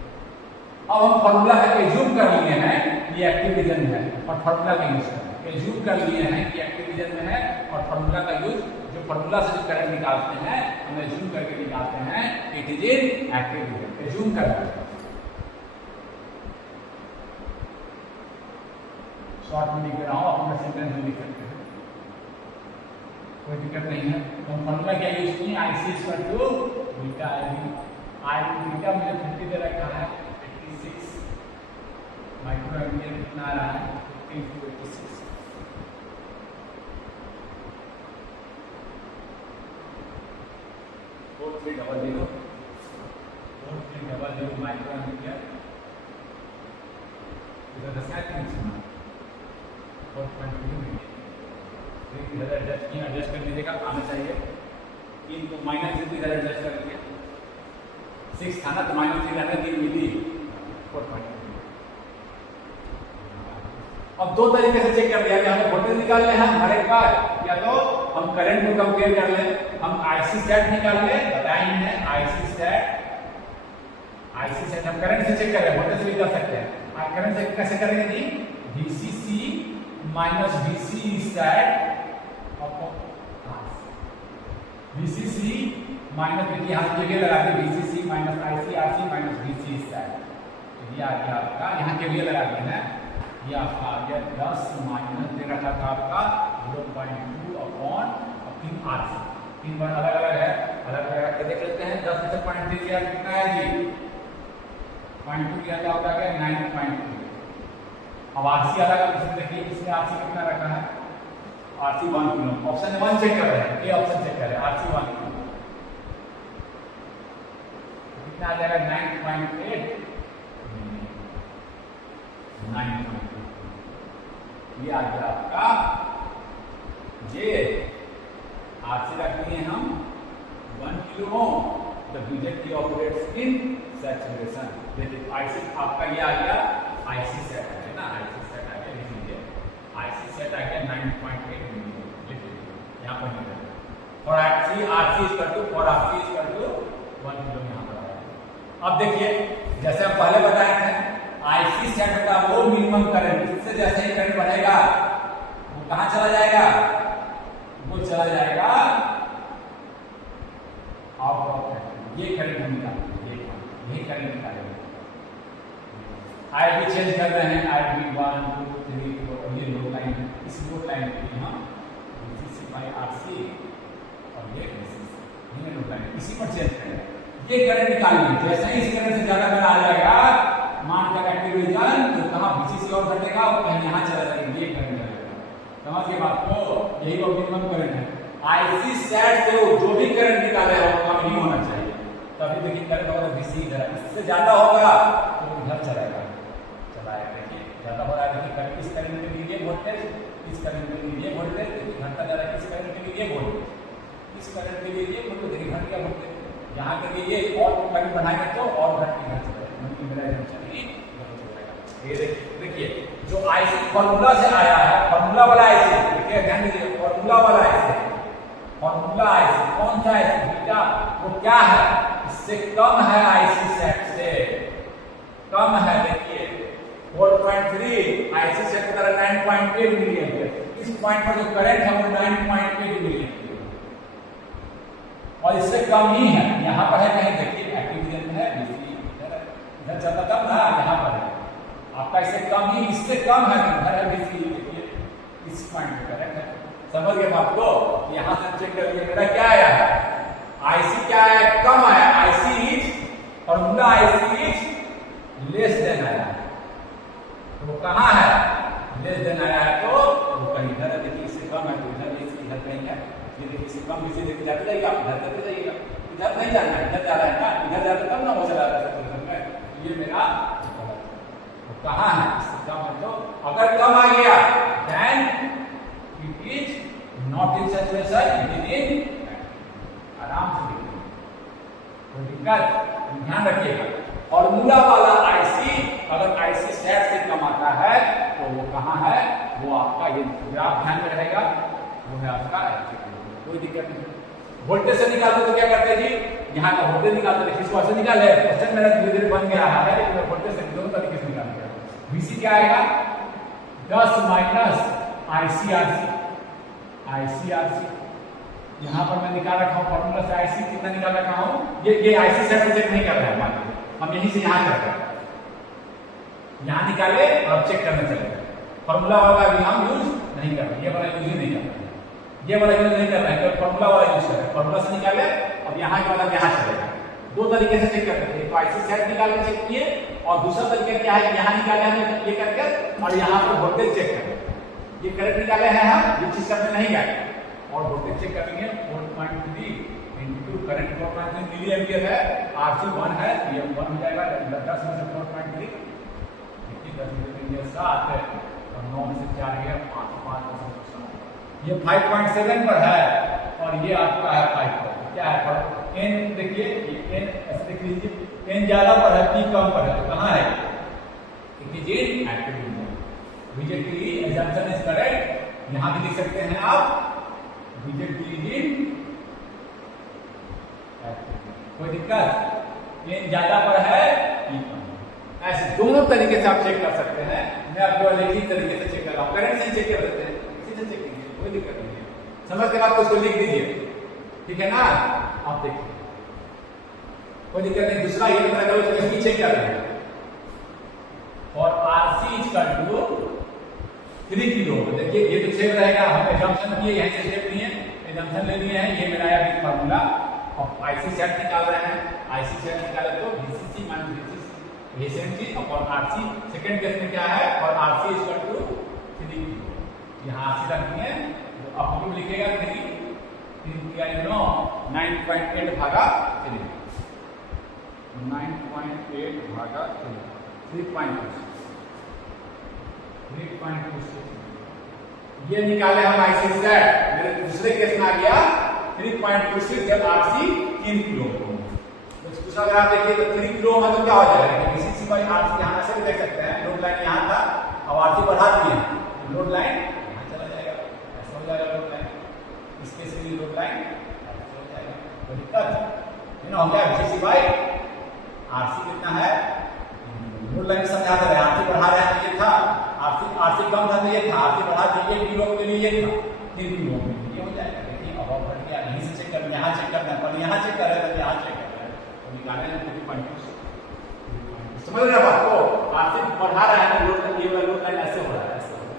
अब हम फॉर्मूला का एज्यूम कर लिए हैं ये एक्टिव रीजन है और फॉर्मूला का यूज कर एज्यूम कर लिए हैं कि एक्टिव रीजन में है और फॉर्मूला का यूज, जो फॉर्मूला से जो करंट निकालते हैं हम एज्यूम करके निकालते हैं, it is in active reason, assume कर रहे हैं। शॉर्ट में लिख रहा हूँ, अपना सेंटेंस में लिख सकते हैं, कोई दिक्कत नहीं है। तो हम फॉर्मूला क्या यूज किए, IC = बीटा आई बीटा मुझे 50 दे रखा है, 86 माइक्रो एम्पीयर कितना आ रहा है, 50 × 86 4300 माइक्रो एम्पीयर, इधर 10 का 3 इधर एडजस्ट किया, एडजस्ट कर लीजिएगा, आना चाहिए 3 को माइनस इधर एडजस्ट कर लीजिए, 6 था ना तो -3 रहना, 3 मिली 4.2। अब दो तरीके से चेक कर दिया कि हमें वोल्टेज निकालने हैं हमारे पास, या तो हम करंट को कंपेयर कर लें, हम IC सेट निकाल लें, बताएं है IC सेट हम करंट से चेक कर रहे हैं, वोल्टेज से भी कर सकते हैं। करंट से कैसे करेंगे जी, VCC minus VC set upon VCC minus, देखिए यहाँ के लिए लगा दिए VCC minus ICRC minus VC set, ये आ गया आपका, यहाँ के लिए लगा दिए हैं, ये आपका आ गया 10 माइनस दे रखा था आपका 0.2 अपॉन 3RC, 3 बार अलग अलग है, अलग अलग के देख लेते हैं। 10 में से 0.3 किया कितना है जी, 0.2 किया तो आपका क्या 9.2। अब RC अलग अलग देखिए, इसमें RC कितना रखा है, RC 1 किलो, ऑप्शन 1 चेक कर रहे हैं, ये ऑप्शन चेक कर रहे हैं, RC 1 किलो कितना आ जाएगा 9.8 9.2, ये आ गया आपका ये आरसी रख दिए हम 1 kilo Om, the BJT operates in saturation. देखिए आईसी आपका ये आ गया, आईसी सेट है ना, आईसी सेट आ गया, लिख लीजिए आईसी सेट आ गया 9.8 मिली, लिख लीजिए यहाँ पर लिख for RC, RC is equal to, for RC is equal to 1 kilo यहाँ पर आया। अब देखिए जैसे हम पहले बताए थे, आईसी सेट का वो मिनिमम करंट, इससे जैसे ही करंट बढ़ेगा वो कहां चला जाएगा, वो चला जाएगा आउट ऑफ फैक्ट्री। ये करंट हम निकालेंगे, ये करंट निकालेंगे। आईबी चेंज कर रहे हैं, आईबी 1 2 3 4, ये लोड लाइन है, इस लोड लाइन के लिए हम VCC बाय RC और ये VCC, ये लोड लाइन इसी पर चेंज करेंगे। ये करंट निकालिए, जैसे ही इस करंट से ज्यादा करंट आ जाएगा, मान का एक्टिव रीजन तो कहां VCC और घटेगा और कहीं यहां चला जाएगा, ये करंट जाएगा। समझ गए बात को, यही वो मिनिमम करंट है। आईसी सेट से जो भी करंट निकाले वो कम ही होना चाहिए, तभी देखिए करंट होगा तो VCC इधर, इससे ज्यादा होगा तो इधर चलाएगा, चलाएगा। देखिए ज्यादा हो रहा है, देखिए करंट इस करंट के लिए वोल्टेज, इस करंट के लिए वोल्टेज, घटता जा रहा है, इस करंट के लिए वोल्टेज, इस करंट के लिए वोल्टेज, देखिए घट गया वोल्टेज, यहाँ के लिए और करंट बढ़ाएंगे तो और घट के घर चलेगा, ये देखिए जो आईसी फॉर्मूला से आया है, फॉर्मूला वाला आईसी, देखिए ध्यान दीजिए, फॉर्मूला वाला आईसी, फॉर्मूला आईसी कौन सा आईसी, बीटा, वो क्या है, इससे कम है, आईसी सेट से कम है। देखिए 4.3 आईसी सेट की तरह 9.8 मिलियन, इस पॉइंट पर जो करंट है वो 9.8 मिलियन और इससे कम ही है। यहाँ पर है कहीं, देखिए एक्टिव रीजन है, इधर चलता तब ना, यहाँ पर है आपका, इससे कम ही, इससे कम है, इधर है VCC, देखिए इस पॉइंट पे करेक्ट है। समझ गए आपको, यहाँ से चेक कर लिए, मेरा क्या आया है, आईसी क्या है, कम आया, IC is, formula IC is less then आया है, तो वो कहाँ है, लेस देन आया है, तो वो कहीं इधर है, देखिए इससे कम है तो इधर कहीं है, ये देखिए इससे कम VCC देखिए जाते जाइएगा, इधर जाते जाइएगा, इधर नहीं जाना है, इधर जा रहा है ना, इधर जाते तब ना वो चला रहा है, ये मेरा कहाँ है, इससे कम है, तो अगर कम आ गया then it is not in saturation, it is in, आराम से देखिए, कोई दिक्कत ध्यान रखिएगा। फॉर्मूला वाला आईसी अगर आईसी सेट से कम आता है तो वो कहाँ है, वो आपका ये ग्राफ ध्यान में रहेगा, वो है आपका, कोई दिक्कत नहीं। वोल्टेज से निकालते तो क्या करते हैं जी, यहाँ का वोल्टेज निकालते, देखिए इसको ऐसे निकाले, क्वेश्चन मेरा धीरे धीरे बन गया है, लेकिन वोल्टेज से दोनों तरीके से निकाल दिया। VC क्या आएगा, 10 माइनस ICRC, ICRC यहाँ पर मैं निकाल रखा हूँ फॉर्मूला से, IC कितना निकाल रखा हूँ, ये IC सेट में चेक नहीं कर रहे हैं, हम यहीं से यहाँ कर रहे हैं, यहाँ निकाले और चेक करने चले गए। फॉर्मूला वाला भी हम यूज नहीं कर रहे, ये वाला यूज ही नहीं कर रहे, ये वाला यूज नहीं कर रहे हैं, फॉर्मूला वाला यूज कर रहे हैं, फॉर्मूला से निकाले अब यहाँ के वाला यहाँ चलेगा। दो तरीके से चेक करते हैं, तो आईसी सेट निकाल के चेक किए और दूसरा तरीका क्या है, यहाँ निकाले हमने ये करके और यहाँ पर वोल्टेज चेक करें, ये करंट निकाले हैं हम, ये चीज करने नहीं गए और वोल्टेज चेक करेंगे 4.3 इनटू करंट 4.3 मिली एम्पियर है, RC 1 है, ये 1 हो जाएगा, 10 में से 4.3 10 में 7 है और 9 में से 4 है 5, ये 5.7 पर है और ये आपका है 5 पर, क्या है पर n, देखिए ये n ऐसे देख लीजिए, n ज्यादा पर है, p कम पर है, तो कहाँ है, it is in active reason, BJT assumption is correct, यहाँ भी लिख सकते हैं आप बीजेटी इज इन एक्टिव, कोई दिक्कत, n ज्यादा पर है, p कम, ऐसे दोनों तरीके से आप चेक कर सकते हैं। मैं आपको एक ही तरीके से चेक कर रहा हूँ, करंट से चेक कर देते हैं, इसी से चेक कीजिए, कोई दिक्कत नहीं है, समझ कर आप उसको लिख दीजिए, ठीक है ना, आप देखिए कोई दिक्कत नहीं। दूसरा ये पता करो तो इसकी चेक कर रहे हैं और RC इक्वल टू 3 किलो, देखिए ये तो सेव रहेगा, हम एग्जाम्पशन किए यहीं से सेव किए, एग्जाम्पशन ले लिए हैं, ये मेरा आया एक फार्मूला और आईसी सेट निकाल रहे हैं, आईसी सेट निकाले तो VCC माइनस VCC ये सेम चीज और RC सेकंड केस में क्या है, और RC इक्वल टू 3 किलो, यहाँ RC रख दिए, अब हम लिखेगा 3 9.8 भागा 3, 9.8 भागा 3.2, ये निकाले हम आईसी सेट, मेरे दूसरे केस में आ गया 3.26 जब आरसी 3 किलो ओम। तो दूसरा अगर आप देखिए तो 3 किलो ओम है तो क्या हो जाएगा, बीसीसी बाई आरसी यहाँ से भी देख सकते हैं, लोड लाइन यहाँ था अब आरसी बढ़ा दिए तो लोड लाइन यहाँ चला जाएगा, ऐसा हो जाएगा लोड लाइन, इस केस में लोड लाइन ऐसा हो जाएगा, कोई दिक्कत है ना, हो गया बीसीसी बाई आरसी कितना है, लोड लाइन समझा दे रहे हैं, आरसी बढ़ा रहे हैं तो ये था, आरसी कम था तो ये था, आरसी बढ़ा दिए 1 किलो के लिए ये था 3 किलो के लिए, ये हो जाएगा। देखिए अब बढ़ गया, यहीं से चेक करना, यहाँ चेक करना है, पर यहाँ चेक कर रहे थे, यहाँ चेक कर रहे हैं तो निकाले हैं 3.2। समझ रहे हैं बात को, आरसी बढ़ा रहा है लोड लाइन, ये वाला लोड लाइन ऐसे हो रहा है, ऐसे हो रहा है,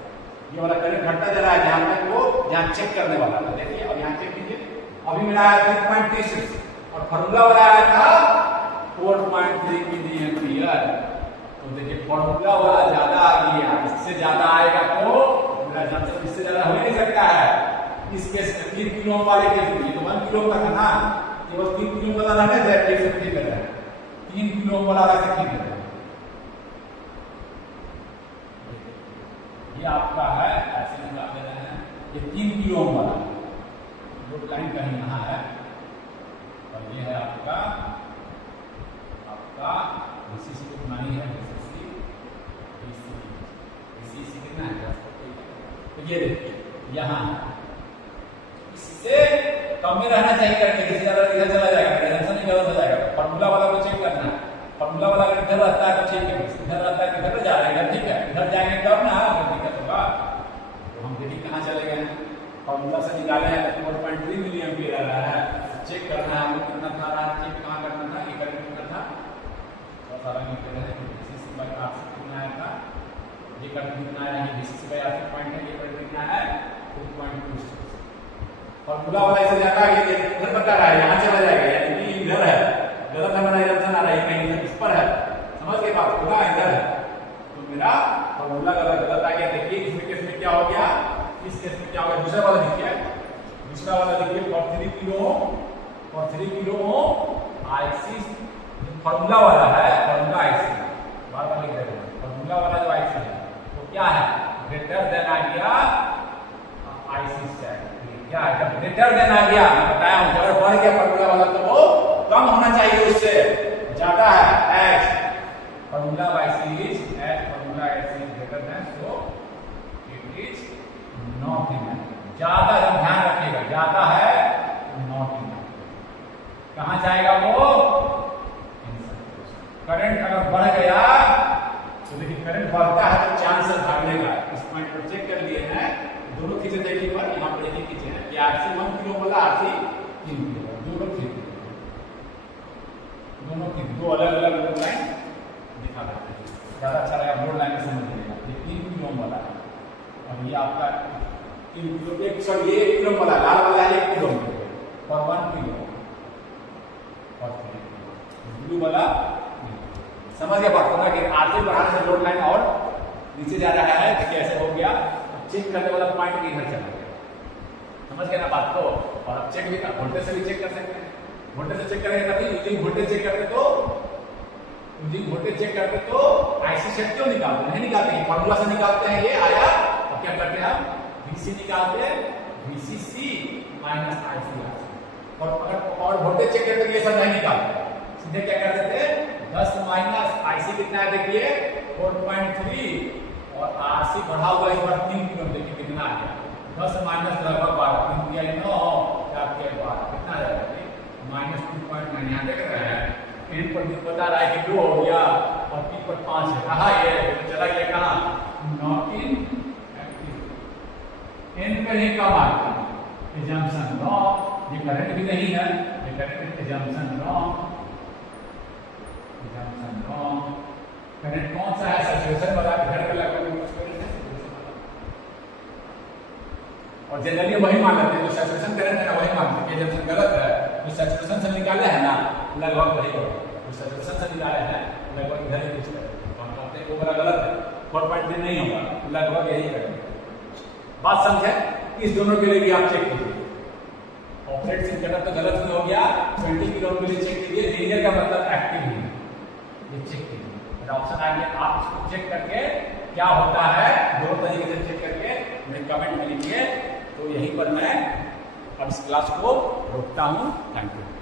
ये वाला करंट घटता जा रहा है जहाँ पे वो जहाँ चेक करने वाला था। देखिए अब यहाँ चेक कीजिए, अभी मेरा आया 3.36 और फॉर्मूला वाला आया था 4.3 मिली एम्पीयर। तो देखिए फॉर्मूला वाला ज्यादा आ गया, इससे ज्यादा आएगा तो मेरा जंक्शन इससे ज्यादा हो ही नहीं सकता है। इस केस में 3 किलो वाले केस में तो 1 किलो का था ना, केवल 3 किलो वाला रहने दे, एक से ठीक कर रहा है, 3 किलो वाला ऐसे ठीक कर रहा है, ये आपका है ऐसे निकाल दे रहे हैं, ये 3 किलो वाला लोड लाइन कहीं यहाँ है और ये है आपका बीसीसी को बनानी है, बीसीसी कितना है, तो ये देखिए यहाँ इससे कम में रहना चाहिए करके, किसी ज्यादा इधर चला जाएगा, टेंशन नहीं गलत हो जाएगा। फॉर्मूला वाला को चेक करना है, फॉर्मूला वाला अगर इधर रहता है तो ठीक है, इधर रहता है तो इधर जा रहा है, ठीक है, इधर जाएंगे तब ना दिक्कत होगा। तो हम देखिए कहाँ चले गए हैं, फॉर्मूला से निकाले हैं 4.3 मिली एम्पीयर आ रहा है, चेक करना है हमको कितना था रहा है, चेक कहाँ करना था, ये करंट कितना था, बहुत सारा मीटर है, बीसीसी बाई आरसी कितना आया था, ये करंट कितना आया है, बीसीसी बाई आरसी पॉइंट है, ये करंट कितना है 2.26। फॉर्मूला वाला ऐसे जाता है, ये इधर बता रहा है, यहाँ चला जाएगा, यानी कि इधर है, गलत हमारा इधर आ रहा है, कहीं इस पर है, समझ के बात खुदा इधर है, तो मेरा फॉर्मूला गलत आ गया। देखिए इसमें केस में क्या हो गया, इस केस में क्या हो गया, दूसरा वाला देखिए, दूसरा वाला देखिए फॉर 3 किलो आईसी फॉर्मूला वाला है, फॉर्मूला आईसी बार बार लिख रहे हैं, फॉर्मूला वाला जो आईसी है वो क्या है, ग्रेटर देन आ गया आईसी सेट, क्या है, जब ग्रेटर देन आ गया मैं बताया हूं, जब बढ़ गया फॉर्मूला वाला तो वो कम होना चाहिए, उससे ज्यादा है H formula IC is H formula IC greater than, so it is not in, ज्यादा जब ध्यान रखिएगा, ज्यादा है नॉट इन, कहां जाएगा वो, करंट अगर बढ़ गया तो देखिए करंट बढ़ता है तो चांस है भागने का, इस पॉइंट पर चेक कर लिए हैं, दोनों चीजें देखिए पर यहाँ पर देखिए कीजिए कि आरसी 1 किलो वाला आरसी 3 किलो, दोनों ठीक, दोनों ठीक, दो अलग अलग लोड लाइन दिखा देते हैं, ज्यादा अच्छा रहेगा, लोड लाइन समझ लीजिएगा, ये 3 किलो वाला है और ये आपका 3 किलो, एक सॉरी ये 1 किलो वाला, लाल वाला है 1 किलो और 1 किलो और 3 किलो, ब्लू वाला समझ गया बात होगा कि आरसी बढ़ाने से लोड लाइन और नीचे जा रहा है, देखिए ऐसे हो गया, चेक करने वाला पॉइंट इधर चला गया, समझ गए ना बात को। और अब चेक भी वोल्टेज से भी चेक कर सकते हैं, वोल्टेज से चेक करेंगे तभी, यूजिंग वोल्टेज चेक करते तो आईसी सेट क्यों निकालते हैं, नहीं निकालते हैं, फॉर्मूला से निकालते हैं, ये आया और क्या करते हैं हम वीसी निकालते हैं, वीसीसी माइनस आईसी, और वोल्टेज चेक करते ये सब नहीं निकालते, सीधे क्या कर देते हैं 10 माइनस आईसी कितना है देखिए 4.3 और आरसी बढ़ा हुआ इस बार 3 किलो, देखिए कितना आ गया, 10 माइनस लगभग 12, 3 किया 9 4 किया 12, कितना आ जाएगा माइनस 2.9, यहाँ देख रहे हैं पेन पर भी बता रहा है कि 2 हो गया और पी पर 5 है, कहा ये चला गया कहाँ, नॉट इन एक्टिव, एन पे नहीं कम आ गया, एजम्पशन रॉन्ग, ये करंट भी नहीं है, ये करंट एजम्पशन रॉन्ग, करंट कौन सा है, सैचुरेशन वाला, इधर पे लगा हुआ करंट है, और जनरली वही मान लेते हैं, जो सैचुरेशन करंट है ना वही मानते हैं, कि जब गलत है जो सैचुरेशन से निकाले हैं ना लगभग वही होगा, जो सैचुरेशन से निकाले हैं लगभग इधर ही कुछ करेंगे, हम कहते हैं वो बड़ा गलत है, 4.3 नहीं होगा, लगभग यही करेंगे। बात समझे, इस दोनों के लिए भी आप चेक कीजिए, ऑपरेट से कटर तो गलत नहीं हो गया, 20 किलो के लिए चेक कीजिए, लीनियर का मतलब एक्टिव नहीं, ये चेक कीजिए, ऑप्शन आ गया, आप इसको चेक करके क्या होता है, दोनों तरीके से चेक करके कमेंट में लिखिए। तो यहीं पर मैं अब इस क्लास को रोकता हूँ। Thank you.